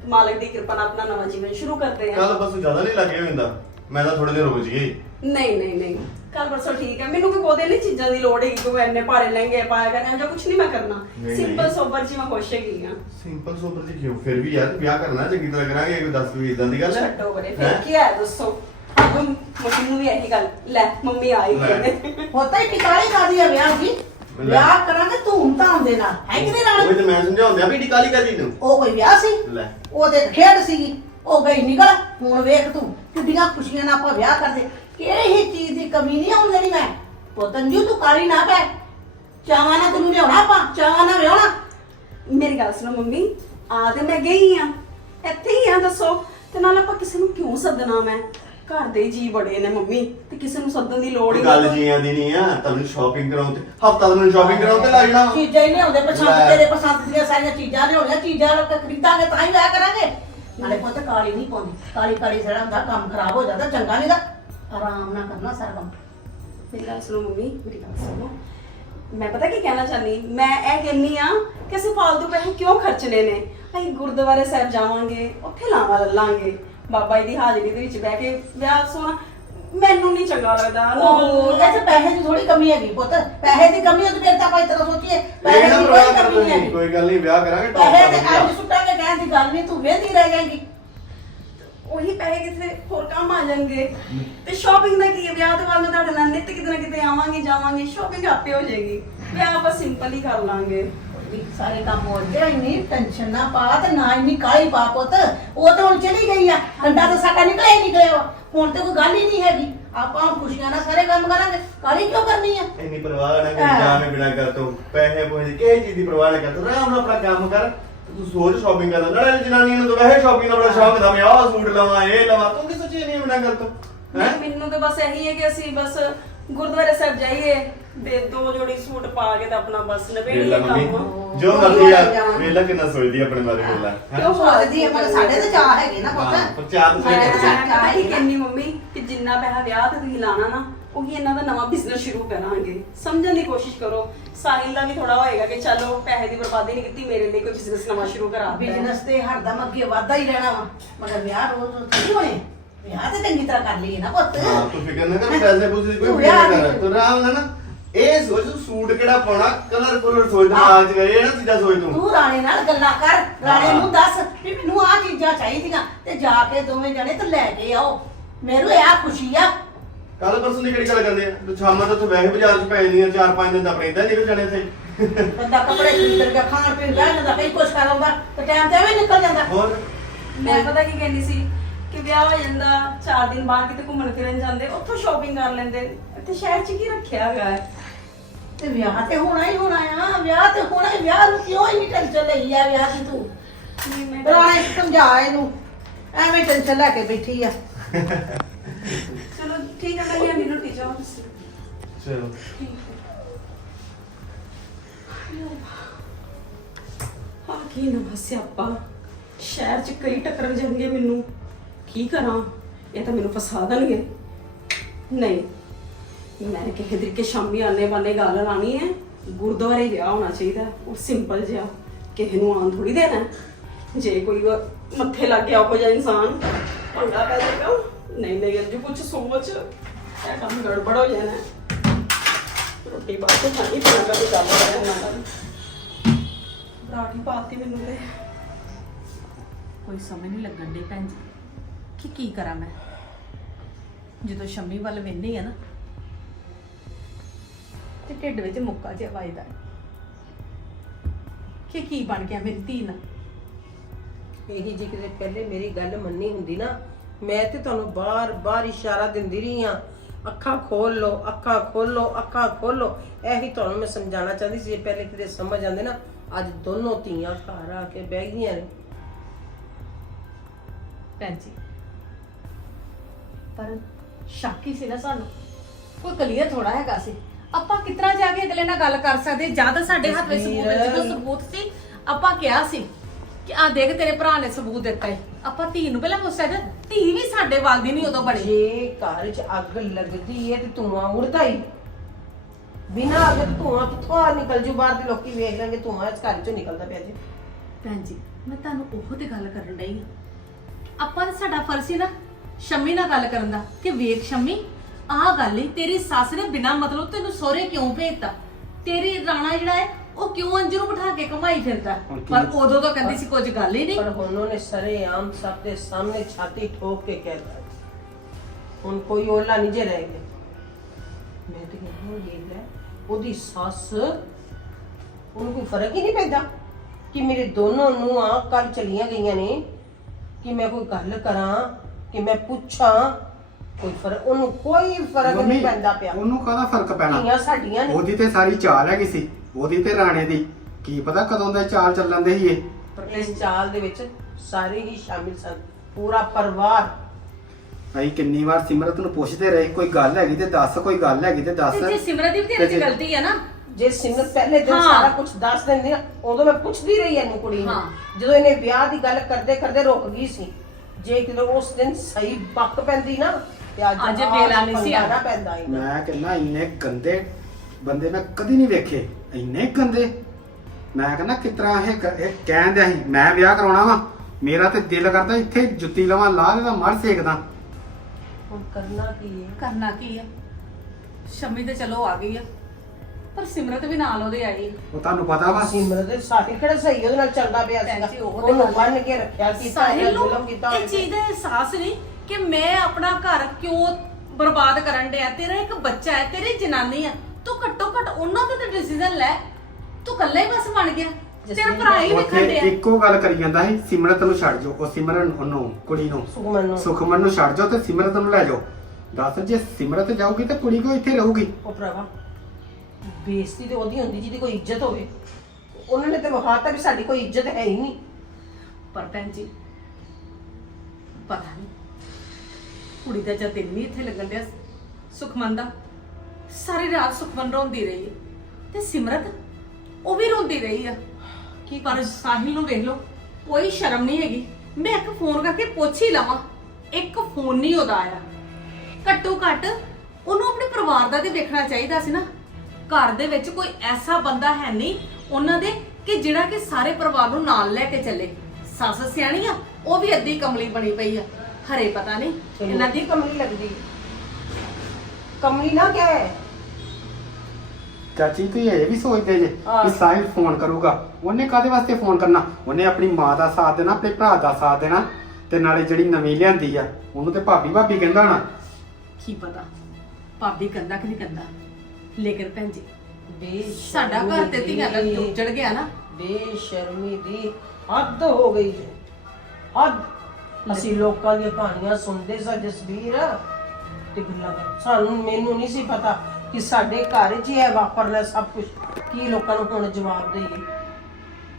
A: ਮਾਲਕ ਦੀ ਕਿਰਪਾ ਨਾਲ ਆਪਣਾ ਨਵਾਂ ਜੀਵਨ ਸ਼ੁਰੂ ਕਰਦੇ ਆ
D: ਕੱਲ ਬਸ ਜ਼ਿਆਦਾ ਨਹੀਂ ਲੱਗੇ ਹੁੰਦਾ ਮੈਂ ਤਾਂ ਥੋੜੇ ਦਿਨ ਰੁਕ ਜੀਏ
A: ਨਹੀਂ ਨਹੀਂ ਨਹੀਂ। ਕੱਲ ਪਰਸੋਂ ਠੀਕ ਹੈ। ਮੈਨੂੰ ਕੋਈ ਬਹੁਤੇ ਨਹੀਂ ਚੀਜ਼ਾਂ ਦੀ ਲੋੜ ਹੈਗੀ ਕੋਈ ਐਨੇ ਭਾਰੇ ਲਹਿੰਗੇ ਪਾਇਆ ਕਰਨਾ ਜਾਂ ਕੁਝ ਨਹੀਂ ਮੈਂ ਕਰਨਾ।
D: ਨਹੀਂ,
A: ਸਿੰਪਲ
D: ਨਹੀਂ।
A: ਸੋਬਰ ਜੀ ਮੈਂ ਖੁਸ਼ ਹੈਗੀ ਆ
D: ਸਿੰਪਲ ਸੋਬਰ ਜੀ ਕਿਉਂ? ਫਿਰ ਵੀ ਯਾਰ ਵਿਆਹ ਕਰਨਾ ਚੰਗੀ ਤਰ੍ਹਾਂ ਕਰਾਂਗੇ ਕੋਈ ਦੱਸ ਵੀ ਇਦਾਂ ਦੀ ਗੱਲ ਹੈ?
A: ਛੱਡੋ ਬਰੇ
D: ਹੈਂ?
A: ਫਿਰ ਕੀ ਹੈ ਦੱਸੋ। ਮੰਮੀ ਨੂੰ ਵੀ ਇਹੀ ਗੱਲ ਲੈ ਮੰਮੀ ਆਈ
D: ਲੈ।
A: ਕਹਿੰਦੇ
B: ਹੋਤਾ ਹੀ ਟਿਕਾਲੀ ਕਾਦੀ ਆ ਵਿਆਹ ਦੀ। ਵਿਆਹ ਕਰਾਂਗੇ ਧੂਮ ਧਾਮ ਦੇ ਨਾਲ। ਹੈ ਕਿ ਨਹੀਂ
D: ਉਹ
B: ਨਾਲ
D: ਤੇ ਮੈਂ ਸਮਝਾਉਂਦਿਆ ਵੀ ਏਡੀ ਕਾਲੀ ਕਰੀ ਤੂੰ।
B: ਉਹ ਕੋਈ ਵਿਆਹ ਸੀ?
D: ਲੈ।
B: ਉਹ ਤੇ ਖੇਡ ਸੀਗੀ। ਉਹ ਗਈ ਨਿਕਲ। ਹੁਣ ਵੇਖ ਤੂੰ ਕਿੱਡੀਆਂ ਖੁਸ਼ੀਆਂ ਨਾਲ ਆਪਾਂ ਵਿਆਹ ਕਰਦੇ। ਕਿਹੜੀ ਚੀਜ਼ ਦੀ ਕਮੀ ਨਹੀਂ ਆਉਣ ਦੇਣੀ ਮੈਂ? ਪੁੱਤਨ ਜੀ ਤੂੰ ਕਾਲੀ ਨਾ ਪੈ। ਚਾਵਾਂ ਨਾਲ ਤੈਨੂੰ ਲਿਆਉਣਾ ਆਪਾਂ ਚਾਵਾਂ ਨਾਲ ਵਿਆਹਣਾ।
A: ਮੇਰੀ ਗੱਲ ਸੁਣੋ ਮੰਮੀ ਆ ਤੇ ਮੈਂ ਗਈ ਆ। ਇੱਥੇ ਹੀ ਆ ਦੱਸੋ। ਤੇ ਨਾਲ ਆਪਾਂ ਕਿਸੇ ਨੂੰ ਕਿਉਂ ਸੱਦਣਾ ਮੈਂ? ਘਰ ਦੇ ਜੀ ਬੜੇ ਨੇ ਮੰਮੀ ਤੇ ਕਿਸੇ ਨੂੰ ਸੱਦਣ ਦੀ ਲੋੜ ਹੀ
D: ਗੱਲ
A: ਨਹੀਂ
D: ਜੀਆਂ ਦੀ ਨਹੀਂ ਆ ਤੁਹਾਨੂੰ ਸ਼ਾਪਿੰਗ ਕਰਾਉਂ ਤੇ ਹਫਤਾ ਤੁਹਾਨੂੰ ਸ਼ਾਪਿੰਗ ਕਰਾਉਂ ਤੇ ਲੱਗ ਜਾਣਾ।
B: ਚੀਜ਼ਾਂ ਹੀ ਲਿਆਉਂਦੇ ਪਸੰਦ
D: ਲੈ।
B: ਤੇਰੇ ਪਸੰਦ ਦੀਆਂ ਸਾਰੀਆਂ ਚੀਜ਼ਾਂ ਲਿਆਉਣੀਆਂ ਚੀਜ਼ਾਂ ਲੋਕ ਖਰੀਦਾਂਗੇ ਤਾਂ ਹੀ ਵਿਆਹ ਕਰਾਂਗੇ। ਨਾਲੇ ਪੁੱਤ ਕਾਲੀ ਨਹੀਂ ਪਾਉਂਦੀ ਕਾਲੀ ਕਾਲੀ ਸੜਾ ਹੁੰਦਾ ਕੰਮ ਖਰਾਬ ਹੋ ਜਾਂਦਾ ਚੰਗਾ ਨਹੀਂਗਾ ਆਰਾਮ ਨਾਲ ਕਰਨਾ ਸਾਰਾ ਕੰਮ।
A: ਮੇਰੀ ਗੱਲ ਸੁਣੋ ਮੰਮੀ ਮੇਰੀ ਗੱਲ ਸੁਣੋ। ਮੈਂ ਪਤਾ ਕੀ ਕਹਿਣਾ ਚਾਹਨੀ ਮੈਂ ਇਹ ਕਹਿੰਨੀ ਆ ਕਿ ਅਸੀਂ ਫਾਲਤੂ ਪੈਸੇ ਕਿਉਂ ਖਰਚਣੇ ਨੇ? ਅਸੀਂ ਗੁਰਦੁਆਰੇ ਸਾਹਿਬ ਜਾਵਾਂਗੇ ਉੱਥੇ ਲਾਵਾ ਲਾਂਗੇ ਬਾਬਾ ਜੀ ਦੀ ਹਾਜ਼ਰੀ ਦੇ ਵਿੱਚ ਬਹਿ ਕੇ ਵਿਆਹ ਸੋਣਾ ਮੈਨੂੰ ਨਹੀਂ ਚੰਗਾ ਲੱਗਦਾ।
B: ਉਹ ਚ ਪੈਸੇ ਦੀ ਥੋੜੀ ਕਮੀ ਹੈਗੀ ਪੁੱਤ। ਪੈਸੇ ਦੀ ਕਮੀ ਹੋ ਤੇ ਫਿਰ ਤਾਂ ਆਪਾਂ ਇਸ ਤਰ੍ਹਾਂ ਸੋਚੀਏ ਪੈਸੇ ਦੀ ਕੋਈ ਕਮੀ ਨਹੀਂ ਹੈਗੀ।
D: ਕੋਈ ਗੱਲ ਨਹੀਂ ਵਿਆਹ ਕਰਾਂਗੇ top
B: ਪੈਸੇ
D: ਦਾ
B: ਤੇ। ਅੱਜ ਸੁੱਟਾਂਗੇ ਕਹਿਣ ਦੀ ਗੱਲ ਨਹੀਂ ਤੂੰ ਵੇਂਦੀ ਰਹਿ ਜਾਏਗੀ।
A: ਉਹੀ ਪੈਸੇ ਕਿਤੇ ਹੋਰ ਕੰਮ ਆ ਜਾਣਗੇ। ਤੇ ਸ਼ਾਪਿੰਗ ਦਾ ਕੀ ਹੈ? ਵਿਆਹ ਤੋਂ ਬਾਅਦ ਮੈਂ ਤੁਹਾਡੇ ਨਾਲ ਨਿੱਤ ਕਿਤੇ ਨਾ ਕਿਤੇ ਆਵਾਂਗੀ ਜਾਵਾਂਗੀ ਸ਼ਾਪਿੰਗ ਆਪੇ ਹੋ ਜਾਏਗੀ। ਵਿਆਹ ਆਪਾਂ ਸਿੰਪਲ ਹੀ ਕਰ ਲਾਂਗੇ।
B: ਵੀ ਸਾਰੇ ਕੰਮ ਹੋ ਗਏ ਇੰਨੀ ਟੈਨਸ਼ਨ ਨਾ ਪਾ ਤੇ ਨਾ ਇੰਨੀ ਕਾਹਲੀ ਪਾ ਪੁੱਤ। ਉਹ ਤਾਂ ਹੁਣ ਚਲੀ ਗਈ ਆ ਅੰਡਾ ਤਾਂ ਸਾਡਾ ਨਿਕਲਿਆ ਹੀ ਨਿਕਲਿਆ ਵਾ। ਹੁਣ ਤੇ ਕੋਈ ਗੱਲ ਹੀ ਨਹੀਂ ਹੈਗੀ। ਆਪਾਂ ਹੁਣ ਖੁਸ਼ੀਆਂ ਨਾਲ ਸਾਰੇ ਕੰਮ ਕਰਾਂਗੇ। ਕਾਹਲੀ ਕਿਉਂ ਕਰਨੀ ਆ?
D: ਇੰਨੀ ਪਰਵਾਹ ਨਾ ਕਰੀ। ਜਾਵੇਂ ਬਿਨਾ ਕਰ ਤੋ। ਪੈਸੇ ਪੋਹੇ ਕਿਸੇ ਚੀਜ਼ ਦੀ ਪਰਵਾਹ ਨਾ ਕਰ। ਤੂੰ ਆਰਾਮ ਨਾਲ ਆਪਣਾ ਕੰਮ ਕਰ। ਤੂੰ ਸੋਚ ਸ਼ਾਪਿੰਗ ਕਰਨਾ ਨਾਲੇ ਜਨਾਨੀਆਂ ਨੂੰ ਤਾਂ ਵੈਸੇ ਸ਼ਾਪਿੰਗ ਦਾ ਬੜਾ ਸ਼ੌਕ ਦਾ ਮੈਂ ਆਹ ਸੂਟ ਲਵਾਂ ਇਹ ਲਵਾਂ। ਤੂੰ ਕੀ ਸੋਚੀ ਨਹੀਂ ਬਿਨਾ ਕਰ ਤੋ? ਹੈ?
A: ਮੈਨੂੰ ਤਾਂ ਬਸ ਇਹੀ ਹੈ ਕਿ ਅਸੀਂ ਬਸ ਗੁਰਦੁਆਰੇ ਸਾਹਿਬ ਜਾਈਏ ਤੇ ਦੋ ਜੋੜੀ ਸੂਟ ਪਾ ਕੇ ਤਾਂ ਆਪਣਾ ਬਸ ਨਵੇੜੀਏ
D: ਵੇਲਾ ਮੰਮੀ
A: ਕੰਮ
D: ਜੋ ਮਰਦੀ ਆ ਵੇਲਾ ਕਿੰਨਾ ਸੋਚਦੀ ਆ ਆਪਣੇ ਬਾਰੇ ਵੇਲਾ
B: ਕਿਉਂ ਸੋਚਦੀ ਆ? ਪਰ ਸਾਡੇ ਤੇ ਚਾਹ ਹੈਗੇ ਨਾ
D: ਹਾਂ,
B: ਪੁੱਤ
D: ਪਰ ਚਾਹ ਤਾਂ ਸਹੀ
A: ਮੈਂ
D: ਕਰਦੀ ਆ।
A: ਕੀ ਕਹਿੰਨੀ ਮੰਮੀ ਕਿ ਜਿੰਨਾ ਪੈਸਾ ਵਿਆਹ ਤੇ ਤੁਸੀਂ ਲਾਣਾ ਨਾ ਉਹੀ ਇਹਨਾਂ ਦਾ ਨਵਾਂ ਬਿਜ਼ਨਸ ਸ਼ੁਰੂ ਕਰਾਂਗੇ। ਸਮਝਣ ਦੀ ਕੋਸ਼ਿਸ਼ ਕਰੋ। ਸਾਹਿਲ ਦਾ ਵੀ ਥੋੜਾ ਹੋਏਗਾ ਕਿ ਚਲੋ ਪੈਸੇ ਦੀ ਬਰਬਾਦੀ ਨਹੀਂ ਕੀਤੀ ਮੇਰੇ ਲਈ ਕੋਈ ਬਿਜ਼ਨਸ ਨਵਾਂ ਸ਼ੁਰੂ ਕਰਾ ਦਿੱਤਾ। ਹੈ।
B: ਬਿਜ਼ਨਸ ਤੇ ਹਰਦਮ ਅੱਗੇ ਵਧਦਾ ਹੀ ਰਹਿਣਾ ਵਾ। ਮਗਰ ਵਿਆਹ ਰੋਜ਼ ਰੋਜ਼ ਥੋੜੀ ਹੋਣੇ। ਵਿਆਹ ਤੇ ਚੰਗੀ ਤਰ੍ਹਾਂ ਕਰ ਲਈਏ ਨਾ ਪੁੱਤ।
D: ਹਾਂ ਤੂੰ ਫਿਕਰ ਨਾ ਕਰ ਪੈਸੇ ਪੂਸੇ ਦੀ ਕੋਈ
B: ਤੂੰ
D: ਫਿਕਰ ਨਾ
B: ਵਿਆਹ
D: ਕਰ।
B: ਦੀ-
D: ਤੂੰ ਆਰਾਮ ਨਾਲ ਨਾ ਇਹ ਸੋਚ ਤੂੰ ਸੂਟ ਕਿਹੜਾ ਪਾਉਣਾ ਕਲਰ ਕਲਰ ਸੋਚ ਦਿਮਾਗ ਚ ਗਏ ਇਹ ਨਾ ਚੀਜ਼ਾਂ ਸੋਚ ਤੂੰ।
B: ਤੂੰ ਰਾਣੇ ਨਾਲ ਗੱਲਾਂ ਕਰ ਰਾਣੇ
D: ਹਾਂ।
B: ਨੂੰ ਦੱਸ ਵੀ ਮੈਨੂੰ ਆਹ ਚੀਜ਼ਾਂ ਚਾਹੀਦੀਆਂ ਤੇ ਜਾ ਕੇ ਦੋਵੇਂ ਜਣੇ ਤੇ ਲੈ ਕੇ ਆਓ। ਮੈਨੂੰ ਇਹ ਆ ਖੁਸ਼ੀ ਆ।
D: ਕੱਲ ਪਰਸੋਂ ਦੀ ਕਿਹੜੀ ਗੱਲ ਕਰਦੇ ਆ? ਤੂੰ ਸ਼ਾਮਾਂ ਤੋਂ ਉੱਥੇ ਵੈਸੇ ਬਾਜ਼ਾਰ ਚ ਪੈ ਜਾਂਦੀਆਂ ਚਾਰ ਪੰਜ ਦਿਨ ਤਾਂ ਆਪਣੇ ਏਦਾਂ ਨਿਕਲ ਜਾਣੇ ਇੱਥੇ।
B: ਬੰਦਾ ਕੱਪੜੇ ਖਰੀਦ ਕੇ ਖਾਣ ਪੀਣ ਬਹਿ ਜਾਂਦਾ ਕਈ ਕੁਛ ਕਰ ਆਉਂਦਾ ਤੇ ਟਾਈਮ ਤੇ ਐਵੇਂ ਹੀ ਨਿਕਲ ਜਾਂਦਾ।
D: ਹੋਰ?
A: ਮੈਂ ਪਤਾ ਕੀ ਕਹਿੰਦੀ ਸੀ? ਕਿ ਵਿਆਹ ਹੋ ਜਾਂਦਾ ਚਾਰ ਦਿਨ ਬਾਅਦ ਕਿਤੇ ਘੁੰਮਣ ਫਿਰਨ ਜਾਂਦੇ ਉੱਥੋਂ ਸ਼ਾਪਿੰਗ ਕਰ ਲੈਂਦੇ। ਇੱਥੇ ਸ਼ਹਿਰ 'ਚ ਕੀ ਰੱਖਿਆ ਹੈਗਾ ਹੈ?
B: ਤੇ ਵਿਆਹ ਤੇ ਹੋਣਾ ਹੀ ਹੋਣਾ ਆ ਵਿਆਹ ਤੇ ਹੋਣਾ ਹੀ ਵਿਆਹ ਨੂੰ ਕਿਉਂ ਇੰਨੀ ਟੈਨਸ਼ਨ ਲਈ ਆ ਵਿਆਹ ਦੀ ਤੂੰ?
A: ਨਹੀਂ, ਮੈਂ ਤਾਂ-
B: ਰਾਣੇ ਸਮਝਾ ਇਹਨੂੰ ਐਵੇਂ ਟੈਨਸ਼ਨ ਲੈ ਕੇ ਬੈਠੀ ਆ।
A: ਚਲੋ ਠੀਕ ਹੈ ਮੈਂ ਲਿਆਂਦੀ ਰੋਟੀ ਜਾਓ ਤੁਸੀਂ।
D: ਚਲੋ।
A: ਠੀਕ ਹੈ। ਹਾਂ ਕੀ ਨਾ ਸਿਆਪਾ? ਸ਼ਹਿਰ 'ਚ ਕਈ ਟੱਕਰ ਜਾਣਗੇ ਮੈਨੂੰ। ਕੀ ਕਰਾਂ? ਇਹ ਤਾਂ ਮੈਨੂੰ ਫਸਾ ਦੇਣਗੇ। ਨਹੀਂ, ਮੈਂ ਕਿਸੇ ਤਰੀਕੇ ਸ਼ਾਮੀ ਆਨੇ ਬਾਨੇ ਗੱਲ ਲਾਣੀ ਹੈ। ਗੁਰਦੁਆਰੇ ਵਿਆਹ ਹੋਣਾ ਚਾਹੀਦਾ, ਉਹ ਸਿੰਪਲ ਜਿਹਾ। ਕਿਸੇ ਨੂੰ ਆਉਣ ਥੋੜੀ ਦੇਣਾ ਜੇ ਕੋਈ ਮੱਥੇ ਲੱਗ ਗਿਆ ਉਹ ਜਿਹਾ ਇਨਸਾਨ ਪੰਗਾ ਪੈ ਜਾਏਗਾ। ਨਹੀਂ ਨਹੀਂ ਅੰਜੂ ਕੁਝ ਸੋਚ। ਇਹ ਕੰਮ ਗੜਬੜ ਹੋ ਜਾਣਾ ਰੋਟੀ ਬਾਅਦ ਤੋਂ ਖਾਣੀ ਪੈਣਾ ਤੇ ਚੱਲ ਰਿਹਾ ਨਾ ਤਾਂ ਪਾਤੀ ਮੈਨੂੰ ਤੇ।
E: ਕੋਈ ਸਮਝ ਨਹੀਂ ਲੱਗਣ ਦੀ ਭੈਣ ਜੀ। ਕਿ ਕੀ ਕਰਾਂ ਮੈਂ? ਜਦੋਂ ਸ਼ੰਮੀ ਵੱਲ ਵੇਖਦੀ ਆ ਨਾ ਤੇ ਢਿੱਡ ਵਿੱਚ ਮੁੱਕਾ ਜਿਹਾ ਵੱਜਦਾ। ਹੈ ਕਿ ਕੀ ਬਣ ਗਿਆ ਮੇਰੀ ਧੀ ਨਾਲ?
F: ਇਹੀ ਜੀ ਕਿਤੇ ਪਹਿਲੇ ਮੇਰੀ ਗੱਲ ਮੰਨੀ ਹੁੰਦੀ ਨਾ ਮੈਂ ਤੇ ਤੁਹਾਨੂੰ ਬਾਰ-ਬਾਰ ਇਸ਼ਾਰਾ ਦਿੰਦੀ ਰਹੀ ਆ ਅੱਖਾਂ ਖੋਲ ਲਓ ਅੱਖਾਂ ਖੋਲੋ ਅੱਖਾਂ ਖੋਲੋ ਇਹੀ ਤੁਹਾਨੂੰ ਮੈਂ ਸਮਝਾਉਣਾ ਚਾਹੁੰਦੀ ਸੀ ਜੇ ਪਹਿਲੇ ਕਿਤੇ ਸਮਝ ਆਉਂਦੇ ਨਾ ਅੱਜ ਦੋਨੋਂ ਧੀਆਂ ਘਰ ਆ ਕੇ ਬਹਿ ਗਈਆਂ ਨੇ।
E: ਭੈਣ ਜੀ ਪਰ ਸ਼ੱਕੀ ਸੀ ਨਾ ਸਾਨੂੰ। ਕੋਈ ਕਲੀਅਰ ਥੋੜਾ ਹੈਗਾ ਸੀ। ਆਪਾਂ ਕਿਤਨਾ ਜਾ ਕੇ ਅਗਲੇ ਨਾਲ ਗੱਲ ਕਰ ਸਕਦੇ? ਜਾਂ ਤਾਂ ਸਾਡੇ ਹੱਥ ਵਿੱਚ ਸਬੂਤ ਹੈ। ਜਦੋਂ ਸਬੂਤ ਸੀ ਆਪਾਂ ਕਿਹਾ ਸੀ ਕਿ ਆ ਦੇਖ ਤੇਰੇ ਭਰਾ ਨੇ ਸਬੂਤ ਦਿੱਤਾ ਹੈ। ਆਪਾਂ ਧੀ ਨੂੰ ਪਹਿਲਾਂ ਪੁੱਛ ਸਕਦੇ ਧੀ ਵੀ ਸਾਡੇ ਵੱਲ ਦੀ ਨਹੀਂ ਉਦੋਂ ਬਣੀ।
F: ਜੇ ਘਰ 'ਚ ਅੱਗ ਲੱਗਦੀ ਏ ਤੇ ਧੂਆਂ ਉੜਦਾ ਹੀ ਬਿਨਾਂ ਅੱਗ ਤੋਂ ਧੂਆਂ ਕਿੱਥੋਂ ਆ ਨਿਕਲ ਜੂ? ਬਾਹਰ ਦੇ ਲੋਕੀ ਵੇਖ ਲੈਣਗੇ ਧੂਆਂ ਇਸ ਘਰ 'ਚੋਂ ਨਿਕਲਦਾ ਪਿਆ ਜੀ।
E: ਭੈਣ ਜੀ ਮੈਂ ਤੁਹਾਨੂੰ ਉਹ ਤੇ ਗੱਲ ਕਰਨ ਡਈ ਹਾਂ। ਆਪਾਂ ਦਾ ਸਾਡਾ ਫਰਜ਼ ਸੀ ਨਾ ਸ਼ੰਮੀ ਨਾਲ ਗੱਲ ਕਰਨ ਦਾ ਕਿ ਵੇਖ ਸ਼ੰਮੀ ਆਹ ਗੱਲ ਹੀ ਤੇਰੀ ਸੱਸ ਨੇ ਬਿਨਾਂ ਮਤਲਬ ਤੈਨੂੰ ਸਹੁਰੇ ਕਿਉਂ ਭੇਜਤਾ? ਤੇਰੀ ਰਾਣਾ ਜਿਹੜਾ ਹੈ ਉਹ ਕਿਉਂ ਅੰਜੂ ਨੂੰ ਬਿਠਾ ਕੇ ਕਮਾਈ ਫਿਰਦਾ? ਪਰ ਉਦੋਂ ਤਾਂ ਕਹਿੰਦੀ ਸੀ ਕੁਝ ਗੱਲ ਹੀ ਨਹੀਂ।
F: ਪਰ ਹੁਣ ਉਹਨੇ ਸਰੇ ਆਮ ਸਭ ਦੇ ਸਾਹਮਣੇ ਛਾਤੀ ਠੋਕ ਕੇ ਕਹਿ ਦਿੱਤਾ। ਹੁਣ ਕੋਈ ਓਲਾ ਨਹੀਂ ਜੇ ਰਹਿ ਗਿਆ। ਮੈਂ ਤੇ ਕਹਿੰਦੀ ਹਾਂ ਇਹ ਲੈ ਉਹਦੀ ਸੱਸ ਉਹਨੂੰ ਕੋਈ ਫ਼ਰਕ ਹੀ ਨਹੀਂ ਪੈਂਦਾ ਕਿ ਮੇਰੇ ਦੋਨੋਂ ਨੂੰ ਆ ਕੱਲ ਚਲੀਆਂ ਗਈਆਂ ਨੇ ਕਿ ਮੈਂ ਕੋਈ ਗੱਲ ਕਰਾਂ ਕਿ ਮੈਂ ਪੁੱਛਾਂ ਕੋਈ ਫ਼ਰਕ ਉਹਨੂੰ ਕੋਈ ਫ਼ਰਕ ਨਹੀਂ
G: ਮੰਮੀ,
F: ਪੈਂਦਾ ਪਿਆ।
G: ਉਹਨੂੰ ਕਾਹਦਾ ਫ਼ਰਕ ਪੈਣਾ?
F: ਧੀਆਂ ਸਾਡੀਆਂ ਨੇ।
G: ਉਹਦੀ ਤੇ ਸਾਰੀ ਚਾਲ ਹੈਗੀ ਸੀ ਉਹਦੀ ਤੇ ਰਾਣੇ ਦੀ। ਕੀ ਪਤਾ ਕਦੋਂ ਦਾ ਚਾਲ ਚੱਲਣ ਦੇ ਸੀ ਇਹ
F: ਪਰ ਇਸ ਚਾਲ ਦੇ ਵਿੱਚ ਸਾਰੇ ਹੀ ਸ਼ਾਮਿਲ ਸਨ ਪੂਰਾ ਪਰਿਵਾਰ।
G: ਅਸੀਂ ਕਿੰਨੀ ਵਾਰ ਸਿਮਰਤ ਨੂੰ ਪੁੱਛਦੇ ਰਹੇ ਕੋਈ ਗੱਲ ਹੈਗੀ ਤੇ ਦੱਸ ਕੋਈ ਗੱਲ ਹੈਗੀ ਤੇ ਦੱਸ।
E: ਤੇ ਜੇ ਸਿਮਰਤ ਦੀ ਵੀ ਤੇਰੇ
G: ਤੇ ਜੇ-
E: ਗਲਤੀ ਹੈ ਨਾ?
F: ਜੇ ਸਿਮਰਤ ਪਹਿਲੇ ਦਿਨ
E: ਹਾਂ।
F: ਸਾਰਾ ਕੁਝ ਦੱਸ ਦਿੰਦੀ ਨਾ ਉਦੋਂ ਮੈਂ ਪੁੱਛਦੀ ਰਹੀ ਇਹਨੂੰ ਕੁੜੀ ਨੂੰ।
E: ਹਾਂ।
F: ਜਦੋਂ ਇਹਨੇ ਵਿਆਹ ਦੀ ਗੱਲ ਕਰਦੇ ਕਰਦੇ ਰੁਕ ਗਈ ਸੀ ਜੇ ਕਿਤੇ ਉਸ ਦਿਨ ਸਹੀ ਬੱਕ ਪੈਂਦੀ ਨਾ ਤੇ ਅੱਜ
E: ਅੱਜ
F: ਆਹ
E: ਵੇਲਾ ਨਹੀਂ ਸੀ
F: ਪੰਗਾ ਨਾ
E: ਆਉਣਾ।
F: ਪੈਂਦਾ ਇਹਨੂੰ।
G: ਮੈਂ ਕਹਿੰਦਾ ਇੰਨੇ ਗੰਦੇ ਬੰਦੇ ਮੈਂ ਕਦੀ ਨਹੀਂ ਵੇਖੇ। ਇੰਨੇ ਗੰਦੇ। ਮੈਂ ਕਹਿੰਦਾ ਕਿਤਰਾ ਇਹ ਕ- ਇਹ ਕਹਿੰਦੇ ਸੀ ਮੈਂ ਵਿਆਹ ਕਰਾਉਣਾ ਵਾ ਮੇਰਾ ਤੇ ਦਿਲ ਕਰਦਾ ਇੱਥੇ ਜੁੱਤੀ ਲਵਾਂ ਲਾ ਲੈਦਾ ਮਰ ਸੇਕਦਾ।
F: ਹੁਣ ਕਰਨਾ ਕੀ ਹੈ
E: ਕਰਨਾ ਕੀ ਆ? ਸ਼ਮੀ ਤੇ ਚਲੋ ਆ ਗਈ ਆ। ਪਰ ਸਿਮਰਤ ਵੀ ਨਾਲ ਉਹਦੇ ਆਈ।
G: ਉਹ ਤੁਹਾਨੂੰ ਪਤਾ ਵਾ?
F: ਸਿਮਰਤ ਦੇ ਸਾਥੀ ਕਿਹੜਾ ਸਹੀ ਉਹਦੇ ਨਾਲ ਚੱਲਦਾ ਪਿਆ
E: ਭੈਣ
F: ਸੀਗਾ
E: ਜੀ, ਉਹ ਤੇ
F: ਉਹਨੂੰ
E: ਗੱਲ-
F: ਬੰਨ ਕੇ ਰੱਖਿਆ ਕੀਤਾ
E: ਸਾਹਿਲ ਨੂੰ
F: ਜ਼ੁਲਮ ਕੀਤਾ
E: ਇਹ ਚੀਜ਼ ਦਾ ਅਹਿਸਾਸ ਨਹੀਂ ਕਿ ਮੈਂ ਆਪਣਾ ਘਰ ਕਿਉਂ ਬਰਬਾਦ ਕਰਨ ਡਿਆ? ਤੇਰਾ ਇੱਕ ਬੱਚਾ ਹੈ ਤੇਰੀ ਜਨਾਨੀ ਆ। ਤੂੰ ਘੱਟੋ ਘੱਟ ਉਹਨਾਂ ਦਾ ਤਾਂ ਡਿਸੀਜਨ ਲੈ। ਤੂੰ ਇਕੱਲਾ ਹੀ ਬਸ ਬਣ ਗਿਆ। ਤੇਰਾ ਭਰਾ ਹੀ
G: ਉੱਥੇ
E: ਵੇਖਣ ਡਿਆ।
G: ਇੱਕੋ ਗੱਲ ਕਰੀ ਜਾਂਦਾ ਸੀ ਸਿਮਰਤ ਨੂੰ ਛੱਡ ਜਾਓ। ਉਹ ਸਿਮਰਨ ਉਹਨੂੰ ਕੁੜੀ ਨੂੰ।
F: ਸੁਖਮਨ ਨੂੰ।
G: ਸੁਖਮਨ ਨੂੰ ਛੱਡ ਜਾਓ ਤੇ ਸਿਮਰਤ ਨੂੰ ਲੈ ਜਾਓ। ਦੱਸ ਜੇ ਸਿਮਰਤ ਜਾਊਗੀ ਤੇ ਕੁੜੀ ਕੋ ਇੱਥੇ ਰਹੂਗੀ?
F: ਉਹ ਭਰਾਵਾ ਬੇਇੱਜ਼ਤੀ ਤੇ ਉਹਦੀ ਹੁੰਦੀ ਜਿਹਦੀ ਕੋਈ ਇੱਜ਼ਤ ਹੋਵੇ। ਉਹਨਾਂ ਨੇ ਤੇ ਵਹਾਤਾ ਵੀ ਸਾਡੀ ਕੋਈ ਇੱਜ਼ਤ ਹੈ ਹੀ ਨਹੀਂ।
E: ਪਰ ਭੈਣ ਜੀ ਪਤਾ ਨਹੀਂ ਕੁੜੀ ਦਾ ਜਦ ਦਿਲ ਨਹੀਂ ਇੱਥੇ ਲੱਗਣ ਡਿਆ ਸੁਖਮਨ ਦਾ। ਸਾਰੀ ਰਾਤ ਸੁਖਮਨ ਰੋਂਦੀ ਰਹੀ ਹੈ ਤੇ ਸਿਮਰਤ ਉਹ ਵੀ ਰੋਂਦੀ ਰਹੀ ਆ। ਕੀ ਪਰ ਸਾਹਿਲ ਨੂੰ ਵੇਖ ਲਓ ਕੋਈ ਸ਼ਰਮ ਨਹੀਂ ਹੈਗੀ। ਮੈਂ ਇੱਕ ਫੋਨ ਕਰਕੇ ਪੁੱਛ ਹੀ ਲਵਾਂ ਇੱਕ ਫੋਨ ਨਹੀਂ ਉਹਦਾ ਆਇਆ। ਘੱਟੋ ਘੱਟ ਉਹਨੂੰ ਆਪਣੇ ਪਰਿਵਾਰ ਦਾ ਤੇ ਵੇਖਣਾ ਚਾਹੀਦਾ ਸੀ ਨਾ। ਘਰ ਦੇ ਵਿੱਚ ਕੋਈ ਐਸਾ ਬੰਦਾ ਹੈ ਨਹੀਂ ਉਹਨਾਂ ਦੇ ਕਿ ਜਿਹੜਾ ਕਿ ਸਾਰੇ ਪਰਿਵਾਰ ਨੂੰ ਨਾਲ ਲੈ ਕੇ ਚੱਲੇ। ਸੱਸ ਸਿਆਣੀ ਆ ਉਹ ਵੀ ਅੱਧੀ ਕਮਲੀ ਬਣੀ ਪਈ ਆ। ਹਰੇ ਪਤਾ ਨਹੀਂ ਇਹਨਾਂ ਦੀ
F: ਕਮਲੀ ਲੱਗਦੀ। ਕਮਲੀ ਨਾ ਕਿਆ ਹੈ
G: ਚਾਚੀ ਤੁਸੀਂ ਇਹ ਵੀ ਸੋਚਦੇ ਜੇ। ਕਿ ਸਾਹਿਲ ਫੋਨ ਕਰੂਗਾ। ਉਹਨੇ ਕਾਦੇ ਵਾਸਤੇ ਫੋਨ ਕਰਨਾ? ਉਹਨੇ ਆਪਣੀ ਮਾਂ ਦਾ ਸਾਥ ਦੇਣਾ ਆਪਣੇ ਭਰਾ ਦਾ ਸਾਥ ਦੇਣਾ ਤੇ ਨਾਲੇ ਜਿਹੜੀ ਨਵੀਂ ਲਿਆਂਦੀ ਆ ਉਹਨੂੰ ਤੇ ਭਾਬੀ ਭਾਬੀ ਕਹਿੰਦਾ ਹੋਣਾ।
E: ਕੀ ਪਤਾ? ਭਾਬੀ ਕੰਦਾ ਕਿ ਨਹੀਂ ਕੰਦਾ ਲੇਕਿਨ ਭੈਣ ਜੀ
F: ਬੇਸ਼ਰਮੀ
E: ਸਾਡਾ ਘਰ ਤੇ ਧੀਆਂ ਦਾ
F: ਦੀ-
E: ਉੱਜੜ ਗਿਆ ਨਾ।
F: ਬੇਸ਼ਰਮੀ ਦੀ ਹੱਦ ਹੋ ਗਈ ਜੀ। ਹੱਦ। ਅਸੀਂ ਲੋਕਾਂ ਦੀਆਂ ਕਹਾਣੀਆਂ ਸੁਣਦੇ ਸਾਂ ਜਸਵੀਰ ਤੇ ਗੱਲਾਂ ਕਰ ਸਾਨੂੰ ਮੈਨੂੰ ਨਹੀਂ ਸੀ ਪਤਾ ਕਿ ਸਾਡੇ ਘਰ 'ਚ ਹੀ ਇਹ ਵਾਪਰਨਾ ਸਭ ਕੁਝ ਕੀ ਲੋਕਾਂ ਨੂੰ ਹੁਣ ਜਵਾਬ ਦੇਈਏ?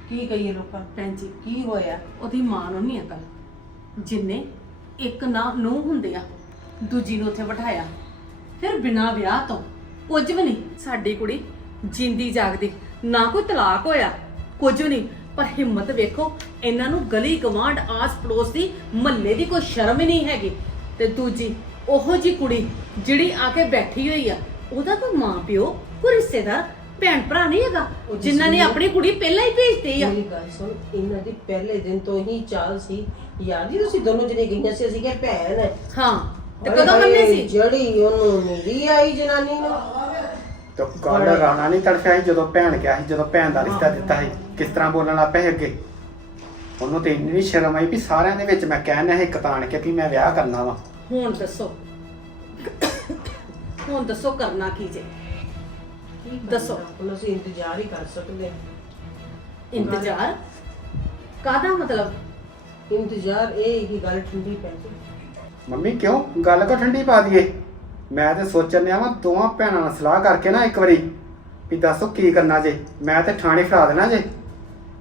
F: ਕੀ ਕਹੀਏ ਲੋਕਾਂ ਨੂੰ?
E: ਭੈਣ ਜੀ
F: ਕੀ ਹੋਇਆ?
E: ਉਹਦੀ ਮਾਂ ਨੂੰ ਨਹੀਂ ਅਕਲ। ਜਿੰਨੇ ਇੱਕ ਨਾ ਨੂੰ ਹੁੰਦੇ ਆ ਦੂਜੀ ਨੂੰ ਉੱਥੇ ਬਿਠਾਇਆ। ਫਿਰ ਬਿਨਾਂ ਵਿਆਹ ਤੋਂ ਕੁਝ ਵੀ ਨਹੀਂ ਸਾਡੀ ਕੁੜੀ ਜਿੰਦੀ ਜਾਗਦੀ ਨਾ ਕੋਈ ਤਲਾਕ ਹੋਇਆ ਕੁਝ ਵੀ ਨਹੀਂ। ਪਰ ਹਿੰਮਤ ਵੇਖੋ ਇਹਨਾਂ ਨੂੰ ਗਲੀ ਗਵਾਂਢ ਆਸ ਪੜੋਸ ਦੀ ਮਹੱਲੇ ਦੀ ਕੋਈ ਸ਼ਰਮ ਹੀ ਨਹੀਂ ਹੈਗੀ। ਤੇ ਦੂਜੀ ਉਹੋ ਜੀ ਕੁੜੀ ਜਿਹੜੀ ਆ ਕੇ ਬੈਠੀ ਹੋਈ ਆ ਉਹਦਾ ਕੋਈ ਮਾਂ ਪਿਓ ਕੋਈ ਰਿਸ਼ਤੇਦਾਰ ਭੈਣ ਭਰਾ ਨਹੀਂ ਹੈਗਾ ਜਿਨ੍ਹਾਂ ਨੇ ਆਪਣੀ ਕੁੜੀ ਪਹਿਲਾਂ ਹੀ ਭੇਜਤੀ ਆ।
F: ਮੇਰੀ ਗੱਲ ਸੁਣ ਇਹਨਾਂ ਦੀ ਪਹਿਲੇ ਦਿਨ ਤੋਂ ਹੀ ਚਾਲ ਸੀ। ਯਾਰ ਜੀ ਤੁਸੀਂ ਦੋਨੋਂ ਜਣੇ ਗਈਆਂ ਸੀ ਅਸੀਂ ਕਿ ਭੈਣ ਹੈ
E: ਹਾਂ। ਤੇ ਕਦੋਂ ਮੰਨੇ ਸੀ?
F: ਜਿਹੜੀ ਉਹਨੂੰ ਮੇਰੀ ਆਈ ਜਨਾਨੀ ਨੂੰ।
G: ਤੇ ਕੱਲ ਰਾਣਾ ਨਹੀਂ ਤੜਫਿਆ ਸੀ ਜਦੋਂ ਭੈਣ ਗਿਆ ਸੀ ਜਦੋਂ ਭੈਣ ਦਾ ਰਿਸ਼ਤਾ ਦਿੱਤਾ ਸੀ ਕਿਸ ਤਰ੍ਹਾਂ ਬੋਲਣ ਲੱਗ ਪਿਆ ਸੀ ਅੱਗੇ? ਉਹਨੂੰ ਤੇ ਇੰਨੀ ਸ਼ਰਮ ਆਈ ਵੀ ਸਾਰਿਆਂ ਦੇ ਵਿੱਚ ਮੈਂ ਕਹਿਣਾ ਸੀ ਕਤਾਣ ਕੇ ਵੀ ਮੈਂ ਵਿਆਹ ਕਰਨਾ ਵਾ।
E: ਹੁਣ ਦੱਸੋ। ਹੁਣ ਦੱਸੋ ਕਰਨਾ ਕੀ ਜੇ? ਦੱਸੋ।
F: ਹੁਣ ਅਸੀਂ ਇੰਤਜ਼ਾਰ ਹੀ ਕਰ ਸਕਦੇ ਹਾਂ।
E: ਇੰਤਜ਼ਾਰ? ਕਾਦਾ ਮਤਲਬ?
F: ਇੰਤਜ਼ਾਰ ਇਹ ਹੀ ਗੱਲ ਠੰਡੀ ਪੈ
G: ਮੰਮੀ ਕਿਉਂ ਗੱਲ ਕੋ ਠੰਡੀ ਪਾ ਦਈਏ? ਮੈਂ ਤੇ ਸੋਚਣ ਡਿਆ ਵਾਂ ਦੋਵਾਂ ਭੈਣਾਂ ਨਾਲ ਸਲਾਹ ਕਰਕੇ ਨਾ ਇੱਕ ਵਾਰੀ ਵੀ ਦੱਸੋ ਕੀ ਕਰਨਾ ਜੇ? ਮੈਂ ਤੇ ਥਾਣੇ ਫੜਾ ਦੇਣਾ ਜੇ।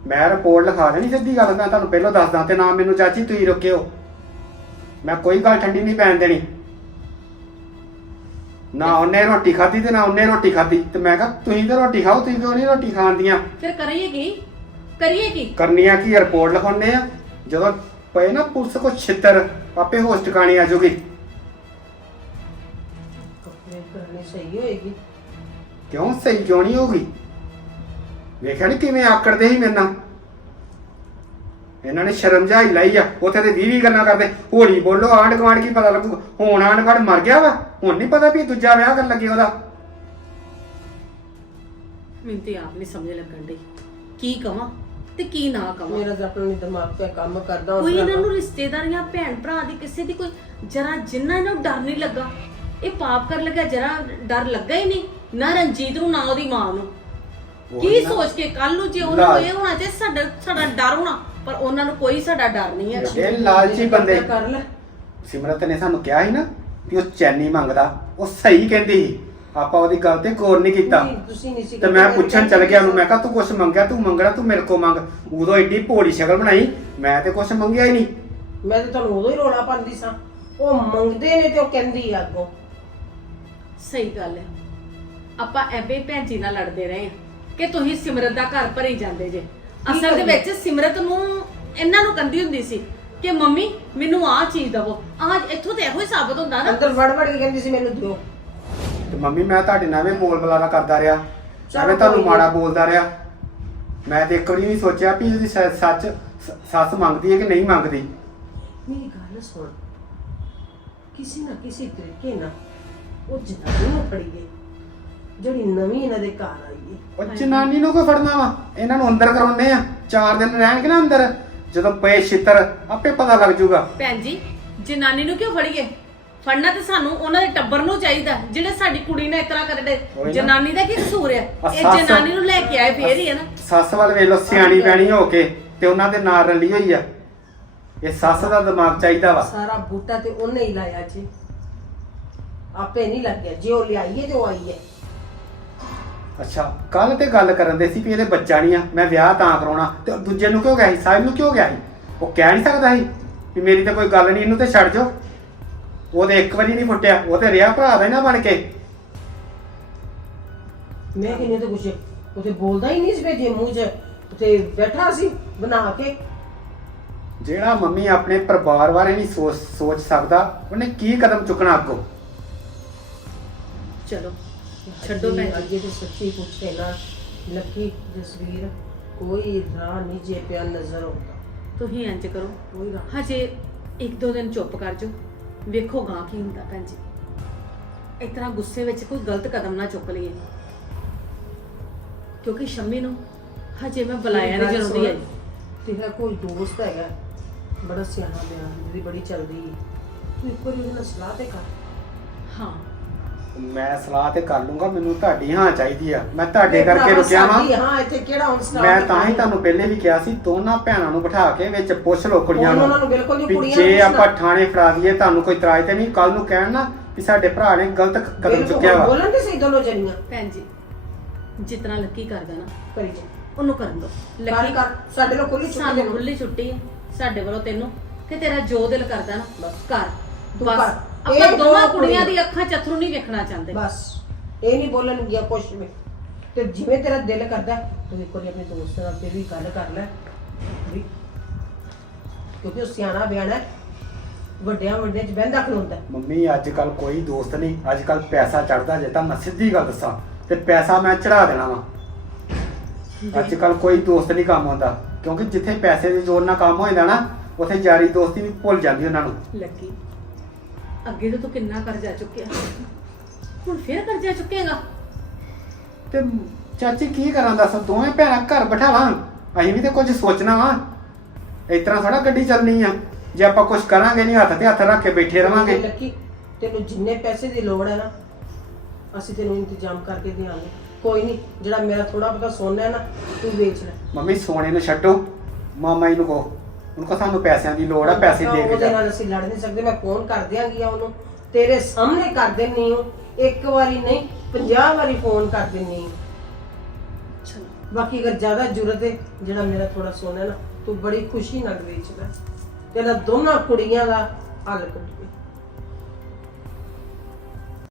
G: ਮੈਂ ਰਿਪੋਰਟ ਲਿਖਾ ਦੇਣੀ ਸਿੱਧੀ ਗੱਲ ਮੈਂ ਤੁਹਾਨੂੰ ਪਹਿਲਾਂ ਦੱਸਦਾ ਤੇ ਨਾ ਮੈਨੂੰ ਚਾਚੀ ਤੁਸੀਂ ਰੁਕਿਓ। ਮੈਂ ਕੋਈ ਗੱਲ ਠੰਡੀ ਨਹੀਂ ਪੈਣ ਦੇਣੀ। ਨਾ ਉਹਨੇ ਰੋਟੀ ਖਾਧੀ ਤੇ ਨਾ ਉਹਨੇ ਰੋਟੀ ਖਾਧੀ। ਤੇ ਮੈਂ ਕਿਹਾ ਤੁਸੀਂ ਤੇ ਰੋਟੀ ਖਾਓ ਤੁਸੀਂ ਕਿਉਂ ਨਹੀਂ ਰੋਟੀ ਖਾਂਦੀਆਂ
E: ਫਿਰ ਕਰੀਏ ਕੀ? ਕਰੀਏ ਕੀ?
G: ਕਰਨੀਆਂ ਕੀ ਰਿਪੋਰਟ ਲਿਖਾਉਣੇ ਆ। ਜਦੋਂ ਪਏ ਨਾ ਪੁਲਿਸ ਕੋ ਛਿੱਤਰ ਆਪੇ ਹੋਸ਼ ਟਿਕਾਣੀ ਆ ਜਾਊਗੀ
F: ਕੱਪੜੇ ਕਰਨੀ ਸਹੀ ਹੋਏਗੀ।
G: ਕਿਉਂ ਸਹੀ ਕਿਉਂ ਨਹੀਂ ਹੋਊਗੀ? ਵੇਖਿਆ ਨਹੀਂ ਕਿਵੇਂ ਆਕੜਦੇ ਸੀ ਮੇਰੇ ਨਾਲ? ਇਹਨਾਂ ਨੇ ਸ਼ਰਮ ਜਾਈ ਲਾਈ ਆ ਉੱਥੇ ਤੇ 20 ਗੱਲਾਂ ਕਰਦੇ। ਹੋਲੀ ਬੋਲੋ ਆਂਢ ਗੁਆਂਢ ਕੀ ਪਤਾ ਲੱਗੂ? ਹੁਣ ਆਂਢ ਗੁਆਂਢ ਮਰ ਗਿਆ ਵਾ ਹੁਣ ਨਹੀਂ ਪਤਾ ਵੀ ਦੂਜਾ ਵਿਆਹ ਕਰਨ ਲੱਗੇ ਉਹਦਾ।
E: ਮੈਨੂੰ ਤੇ ਆਪ ਨਹੀਂ ਸਮਝ ਲੱਗਣ ਡਈ। ਕੀ ਕਵਾਂ? ਤੇ ਕੀ ਨਾ ਕਵਾਂ?
F: ਮੇਰਾ ਤਾਂ ਆਪਣਾ ਨੀ ਦਿਮਾਗ ਤੇ ਕੰਮ ਕਰਦਾ ਉਸ
E: ਕੋਈ ਇਹਨਾਂ ਨੂੰ ਰਿਸ਼ਤੇਦਾਰੀਆਂ ਭੈਣ ਭਰਾ ਦੀ ਕਿਸੇ ਦੀ ਕੋਈ ਜਰਾ ਜਿੰਨਾ ਇਹਨਾਂ ਨੂੰ ਡਰ ਨਹੀਂ ਲੱਗਾ ਇਹ ਪਾਪ ਕਰ ਲੱਗਾ ਜਰਾ ਡਰ ਲੱਗਾ ਹੀ ਨਹੀਂ ਨਾ ਰਣਜੀਤ ਨੂੰ ਨਾ ਉਹਦੀ ਮਾਂ ਨੂੰ। ਕੀ। ਸੋਚ ਕੇ ਕੱਲ ਨੂੰ ਜੇ ਉਹਨਾਂ ਨੂੰ ਇਹ ਹੋਣਾ ਚਾਹੀਦਾ ਸਾਡਾ ਸਾਡਾ ਡਰ ਹੋਣਾ ਪਰ ਉਹਨਾਂ ਨੂੰ ਕੋਈ ਸਾਡਾ ਡਰ ਨਹੀਂ ਹੈ।
G: ਇਹ ਲਾਲਚੀ ਬੰਦੇ।
F: ਕਰ ਲੈ।
G: ਸਿਮਰਤ ਨੇ ਸਾਨੂੰ ਕਿਹਾ ਸੀ ਨਾ ਕਿ ਉਹ ਚੈਨੀ ਮੰਗਦਾ ਉਹ ਸਹੀ ਕਹਿੰਦੀ ਸੀ। ਆਪਾਂ ਉਹਦੀ ਗੱਲ ਤੇ ਗੌਰ ਨਹੀਂ ਕੀਤਾ।
F: ਨਹੀਂ, ਤੁਸੀਂ ਨਹੀਂ ਸੀ
G: ਤੇ ਮੈਂ ਪੁੱਛਣ ਚਲ ਗਿਆ ਉਹਨੂੰ ਮੈਂ ਕਿਹਾ ਤੂੰ ਕੁਛ ਮੰਗਿਆ? ਤੂੰ ਮੰਗਣਾ ਤੂੰ ਮੇਰੇ ਕੋ ਮੰਗ। ਉਦੋਂ ਐਡੀ ਭੋਲੀ ਸ਼ਕਲ ਬਣਾਈ ਮੈਂ ਤੇ ਕੁਛ ਮੰਗਿਆ ਹੀ ਨਹੀਂ।
F: ਮੈਂ ਤਾਂ ਤੁਹਾਨੂੰ ਉਦੋਂ ਹੀ ਰੋਣਾ ਪਾਉਂਦੀ ਸਾਂ। ਉਹ ਮੰਗਦੇ ਨੇ ਤੇ ਉਹ ਕਹਿੰਦੀ ਆ ਅੱਗੋਂ।
E: ਸਹੀ ਗੱਲ ਹੈ ਆਪਾਂ ਐਵੇਂ ਭੈਣ ਜੀ ਨਾਲ ਲੜਦੇ ਰਹੇ ਹਾਂ ਕਿ ਤੁਸੀਂ ਸਿਮਰਤ ਦਾ ਘਰ ਭਰੀ ਜਾਂਦੇ ਜੇ। ਅਸਲ ਦੇ ਵਿੱਚ ਸਿਮਰਤ ਨੂੰ ਇਹਨਾਂ ਨੂੰ ਕੰਦੀ ਹੁੰਦੀ ਸੀ ਕਿ ਮੰਮੀ ਮੈਨੂੰ ਆਹ ਚੀਜ਼ ਦਵੋ। ਆਹ ਇੱਥੋਂ ਤੇ ਇਹੋ ਹੀ ਸਾਬਤ ਹੁੰਦਾ ਨਾ।
F: ਅੰਦਰ ਵੜ ਵੜ ਕੇ ਕਹਿੰਦੀ ਸੀ ਮੈਨੂੰ ਦਿਓ।
G: ਤੇ ਮੰਮੀ ਮੈਂ ਤੁਹਾਡੇ ਨਾਲ ਵੀ ਬੋਲ ਬਲਾਰਾ ਕਰਦਾ ਰਿਹਾ।
F: ਚਲੋ
G: ਐਵੇਂ ਤੁਹਾਨੂੰ
F: ਕੋਈ ਨੀ।
G: ਮਾੜਾ ਬੋਲਦਾ ਰਿਹਾ। ਮੈਂ ਤੇ ਇੱਕ ਵਾਰੀ ਵੀ ਸੋਚਿਆ ਵੀ ਇਹਦੀ ਸ- ਸੱਚ ਸ- ਸੱਸ ਮੰਗਦੀ ਹੈ ਕਿ ਨਹੀਂ ਮੰਗਦੀ।
F: ਮੇਰੀ ਗੱਲ ਸੁਣ। ਕਿਸੇ ਨਾ ਕਿਸੇ ਤਰੀਕੇ ਨਾਲ ਉਹ ਜਨਾਨੀ ਨੂੰ ਫੜੀ ਗਈ। ਜਿਹੜੀ ਨਵੀਂ ਇਹਨਾਂ ਦੇ ਘਰ ਆਈ ਹੈ।
G: ਉਹ ਜਨਾਨੀ ਨੂੰ ਕੋਈ ਫੜਨਾ ਵਾ? ਇਹਨਾਂ ਨੂੰ ਅੰਦਰ ਕਰਾਉਨੇ ਆ। ਚਾਰ ਦਿਨ ਰਹਿਣਗੇ ਨਾ ਅੰਦਰ। ਜਦੋਂ ਪਏ ਛਿੱਤਰ ਆਪੇ ਪਤਾ ਲੱਗ ਜਾਊਗਾ।
E: ਭੈਣ ਜੀ ਜਨਾਨੀ ਨੂੰ ਕਿਉਂ ਫੜੀਏ? ਫੜਨਾ ਤੇ ਸਾਨੂੰ ਉਹਨਾਂ ਦੇ ਟੱਬਰ ਨੂੰ ਚਾਹੀਦਾ ਜਿਹੜੇ ਸਾਡੀ ਕੁੜੀ ਨੇ ਇਤਰਾ ਕਰਦੇ। ਜਨਾਨੀ ਦਾ ਕੀ ਕਸੂਰ ਹੈ
G: ਆ
E: ਇਹ
G: ਸੱਸ-
E: ਜਨਾਨੀ ਨੂੰ ਲੈ ਕੇ ਆਏ ਫੇਰ ਹੀ ਹੈ ਨਾ।
G: ਸੱਸ ਵੱਲ ਵੇਖ ਲੋ ਸਿਆਣੀ ਬੈਣੀ ਹੋ ਕੇ ਤੇ ਉਹਨਾਂ ਦੇ ਨਾਲ ਰਲੀ ਹੋਈ ਆ। ਇਹ ਸੱਸ ਦਾ ਦਿਮਾਗ ਚਾਹੀਦਾ ਵਾ।
F: ਸਾਰਾ ਬੂਟਾ ਤੇ ਉਹਨੇ ਹੀ ਲਾਇਆ ਜੀ। ਆਪੇ ਨਹੀਂ ਲੱਗਿਆ। ਜੇ ਉਹ ਲਿਆਈ ਹੈ ਤੇ ਉਹ ਆਈ ਹੈ
G: ਅੱਛਾ ਕੱਲ ਤੇ ਗੱਲ ਕਰਨ ਦੇ ਸੀ ਵੀ ਇਹਦੇ ਬੱਚਾ ਨਹੀਂ ਆ। ਮੈਂ ਵਿਆਹ ਤਾਂ ਕਰਾਉਣਾ। ਤੇ ਉਹ ਦੂਜੇ ਨੂੰ ਕਿਉਂ ਗਿਆ ਸੀ? ਸਾਹਿਬ ਨੂੰ ਕਿਉਂ ਗਿਆ ਸੀ? ਉਹ ਕਹਿ ਨਹੀਂ ਸਕਦਾ ਸੀ ਵੀ ਮੇਰੀ ਤਾਂ ਕੋਈ ਗੱਲ ਨਹੀਂ ਇਹਨੂੰ ਤੇ ਛੱਡ ਜਾਓ। ਉਹਦੇ ਇੱਕ ਵਾਰੀ ਨਹੀਂ ਫੁੱਟਿਆ ਉਹ ਤੇ ਰਿਹਾ ਭਰਾ ਦਾ ਹੀ ਨਾ ਬਣ ਕੇ।
F: ਮੈਂ ਕਿਨੇ ਤੇ ਕੁਛ ਉਤੇ ਬੋਲਦਾ ਹੀ ਨਹੀਂ ਸੀ ਭੇਜੇ ਮੂੰਹ 'ਚ ਬੈਠਾ ਸੀ ਬਣਾ ਕੇ।
G: ਜਿਹੜਾ ਮੰਮੀ ਆਪਣੇ ਪਰਿਵਾਰ ਬਾਰੇ ਨਹੀਂ ਸੋਚ ਸੋਚ ਸਕਦਾ ਉਹਨੇ ਕੀ ਕਦਮ ਚੁੱਕਣਾ ਅੱਗੋਂ?
E: ਚਲੋ ਛੱਡੋ ਭੈਣ ਜੀ।
F: ਅੱਗੇ ਤੇ ਸੱਚੀ ਪੁੱਛੇ ਨਾ ਲੱਕੀ ਜਸਵੀਰ ਕੋਈ ਰਾਹ ਨਹੀਂ ਜੇ ਪਿਆ ਨਜ਼ਰ ਆਉਂਦਾ।
E: ਤੁਸੀਂ ਇੰਜ ਕਰੋ।
F: ਕੋਈ ਰਾਹ
E: ਹਜੇ ਇੱਕ ਦੋ ਦਿਨ ਚੁੱਪ ਕਰ ਜਾਓ। ਵੇਖੋ ਗਾਂ ਕੀ ਹੁੰਦਾ ਭੈਣ ਜੀ। ਇਸ ਤਰ੍ਹਾਂ ਗੁੱਸੇ ਵਿੱਚ ਕੋਈ ਗਲਤ ਕਦਮ ਨਾ ਚੁੱਕ ਲਈਏ। ਕਿਉਂਕਿ ਸ਼ੰਮੀ ਨੂੰ ਹਜੇ ਮੈਂ ਬੁਲਾਇਆ ਨਹੀਂ ਜਰੂਰੀ ਹੈ
F: ਤੇਰਾ ਕੋਈ ਦੋਸਤ ਹੈਗਾ ਬੜਾ ਸਿਆਣਾ ਬਿਆਣਾ ਜਿਹਦੀ ਬੜੀ ਚੱਲਦੀ ਹੈ ਤੂੰ ਇੱਕ ਵਾਰੀ ਉਹਦੇ ਨਾਲ ਸਲਾਹ ਤੇ ਕਰ।
E: ਹਾਂ।
G: ਮੈਂ ਸਲਾਹ ਤੇ ਕਰ ਲੂੰਗਾ ਮੈਨੂੰ ਤੁਹਾਡੀ ਹਾਂ ਚਾਹੀਦੀ ਆ। ਮੈਂ ਤੁਹਾਡੇ ਕਰਕੇ ਰੁਕਿਆ ਵਾਂ।
F: ਸਾਡੀ, ਹਾਂ ਇੱਥੇ ਕਿਹੜਾ ਹੁਣ start
G: ਮੈਂ ਤਾਂ ਹੀ? ਤੁਹਾਨੂੰ ਪਹਿਲੇ ਵੀ ਕਿਹਾ ਸੀ ਦੋਨਾਂ ਭੈਣਾਂ ਨੂੰ ਬਿਠਾ ਕੇ ਵਿੱਚ ਪੁੱਛ ਲਓ ਕੁੜੀਆਂ
F: ਉਹਨਾਂ
G: ਨੂੰ
F: ਨੂੰ ਬਿਲਕੁਲ ਨਹੀਂ
G: ਵੀ
F: ਕੁੜੀਆਂ
G: ਜੇ
F: ਨੂੰ
G: ਆਪਾਂ
F: ਪੁੱਛਣਾ।
G: ਥਾਣੇ ਫੜਾ ਦਈਏ ਤੁਹਾਨੂੰ ਕੋਈ ਇਤਰਾਜ਼ ਤੇ ਨਹੀਂ। ਕੱਲ ਨੂੰ ਕਹਿਣ ਨਾ ਵੀ ਸਾਡੇ ਭਰਾ ਨੇ ਗਲਤ ਕਦਮ
F: ਬਿਲਕੁਲ,
G: ਚੁੱਕਿਆ ਵਾ।
F: ਬੋਲਣ ਤੇ ਸਹੀ ਦੋਨੋਂ ਜਣੀਆਂ।
E: ਭੈਣ ਜੀ ਜਿਤਨਾ ਲੱਕੀ ਕਰਦਾ ਨਾ
F: ਕਰੀ ਜਾ
E: ਉਹਨੂੰ ਕਰਨ ਦੋ।
F: ਕਰ ਕਰ। ਸਾਡੇ ਲੋਕ ਖੁੱਲੀ
E: ਸਾਨੂੰ ਖੁੱਲੀ ਛੁੱਟੀ ਹੈ ਸਾਡੇ ਵੱਲੋਂ ਤੈਨੂੰ ਕਿ ਤੇਰਾ ਜੋ ਦਿਲ ਕਰਦਾ ਨਾ
F: ਬਸ।
E: ਕਰ।
F: ਤੂੰ
E: ਬਸ।
F: ਕਰ।
E: ਆਪਾਂ ਦੋਵਾਂ
F: ਕੁੜੀਆਂ
E: ਦੀ ਅੱਖਾਂ ਚ ਅਥਰੂ ਨਹੀਂ ਵੇਖਣਾ ਚਾਹੁੰਦੇ।
F: ਬਸ ਇਹ ਨਹੀਂ ਬੋਲਣ ਗਿਆ ਕੁਛ ਵੀ। ਤੇ ਜਿਵੇਂ ਤੇਰਾ ਦਿਲ ਕਰਦਾ ਤੂੰ ਇੱਕ ਵਾਰੀ ਆਪਣੇ ਦੋਸਤ ਨਾਲ ਫਿਰ ਵੀ ਗੱਲ ਕਰ ਲੈ। ਵੀ ਕਿਉਂਕਿ ਉਹ ਸਿਆਣਾ ਬਿਆਣਾ ਹੈ, ਵੱਡਿਆਂ ਵੱਡਿਆਂ ਚ ਬਹਿੰਦਾ ਖਲੋਂਦਾ
G: ਮੰਮੀ ਅੱਜ ਕੱਲ ਕੋਈ ਦੋਸਤ ਨਹੀਂ। ਅੱਜ ਕੱਲ ਪੈਸਾ ਚੜਦਾ ਜੇ ਤਾਂ ਮੈਂ ਸਿੱਧੀ ਗੱਲ ਦੱਸਾਂ। ਤੇ ਪੈਸਾ ਮੈਂ ਚੜਾ ਦੇਣਾ ਵਾ। ਅੱਜ ਕੱਲ ਕੋਈ ਦੋਸਤ ਨਹੀਂ ਕੰਮ ਆਉਂਦਾ। ਕਿਉਂਕਿ ਜਿੱਥੇ ਪੈਸੇ ਦੇ ਜ਼ੋਰ ਨਾਲ ਕੰਮ ਹੋ ਜਾਂਦਾ ਨਾ ਉੱਥੇ ਯਾਰੀ ਦੋਸਤੀ ਵੀ ਭੁੱਲ ਜਾਂਦੀ ਉਹਨਾਂ ਨੂੰ।
E: ਲੱਕੀ ਅੱਗੇ ਤਾਂ ਤੂੰ ਕਿੰਨਾ ਕਰਜ਼ਾ ਚੁੱਕਿਆ? ਹੁਣ ਫੇਰ ਕਰਜ਼ਾ ਚੁੱਕੇਗਾ?
G: ਤੇ ਚਾਚੀ ਕੀ ਕਰਾਂ ਦੱਸ? ਦੋਵੇਂ ਭੈਣਾਂ ਘਰ ਬਿਠਾ ਲਾਂ। ਅਸੀਂ ਵੀ ਤੇ ਕੁਝ ਸੋਚਣਾ ਵਾ। ਇਸ ਤਰ੍ਹਾਂ ਥੋੜਾ ਗੱਡੀ ਚੱਲਣੀ ਆ। ਜੇ ਆਪਾਂ ਕੁਝ ਕਰਾਂਗੇ ਨਹੀਂ ਹੱਥ ਤੇ ਹੱਥ ਰੱਖ ਕੇ ਬੈਠੇ ਰਵਾਂਗੇ।
F: ਲੱਕੀ ਤੈਨੂੰ ਜਿੰਨੇ ਪੈਸੇ ਦੀ ਲੋੜ ਹੈ ਨਾ ਅਸੀਂ ਤੈਨੂੰ ਇੰਤਜ਼ਾਮ ਕਰਕੇ ਦੇਵਾਂਗੇ ਕੋਈ ਨਹੀਂ ਜਿਹੜਾ ਮੇਰਾ ਥੋੜਾ ਬਹੁਤਾ ਸੋਨਾ ਹੈ ਨਾ ਤੂੰ ਵੇਚ ਲੈ।
G: ਮੰਮੀ ਸੋਨੇ ਨੂੰ ਛੱਡੋ। ਮਾਮਾ ਜੀ ਨੂੰ ਕਹੋ। ਉਹਨਾਂ ਕੋ ਸਾਨੂੰ ਪੈਸਿਆਂ ਦੀ ਲੋੜ ਆ ਪੈਸੇ ਦੇ ਕੇ
F: ਉਹਦੇ
G: ਜਾ।
F: ਨਾਲ ਅਸੀਂ ਲੜ ਨਹੀਂ ਸਕਦੇ ਮੈਂ ਫੋਨ ਕਰ ਦਿਆਂਗੀ ਆ ਉਹਨੂੰ। ਤੇਰੇ ਸਾਹਮਣੇ ਕਰ ਦਿੰਨੀ ਹਾਂ ਇੱਕ ਵਾਰੀ ਨਹੀਂ 50 ਵਾਰੀ ਫੋਨ ਕਰ ਦਿੰਨੀ ਹਾਂ
E: ਚਲੋ।
F: ਬਾਕੀ ਅਗਰ ਜ਼ਿਆਦਾ ਜ਼ਰੂਰਤ ਹੈ ਜਿਹੜਾ ਮੇਰਾ ਥੋੜਾ ਸੋਨਾ ਹੈ ਨਾ ਤੂੰ ਬੜੀ ਖੁਸ਼ੀ ਨਾਲ ਵੇਚ ਲੈ। ਤੇਰਾ ਦੋਨਾਂ ਕੁੜੀਆਂ ਦਾ ਹੱਲ ਕਰ ਦੂੰਗੀ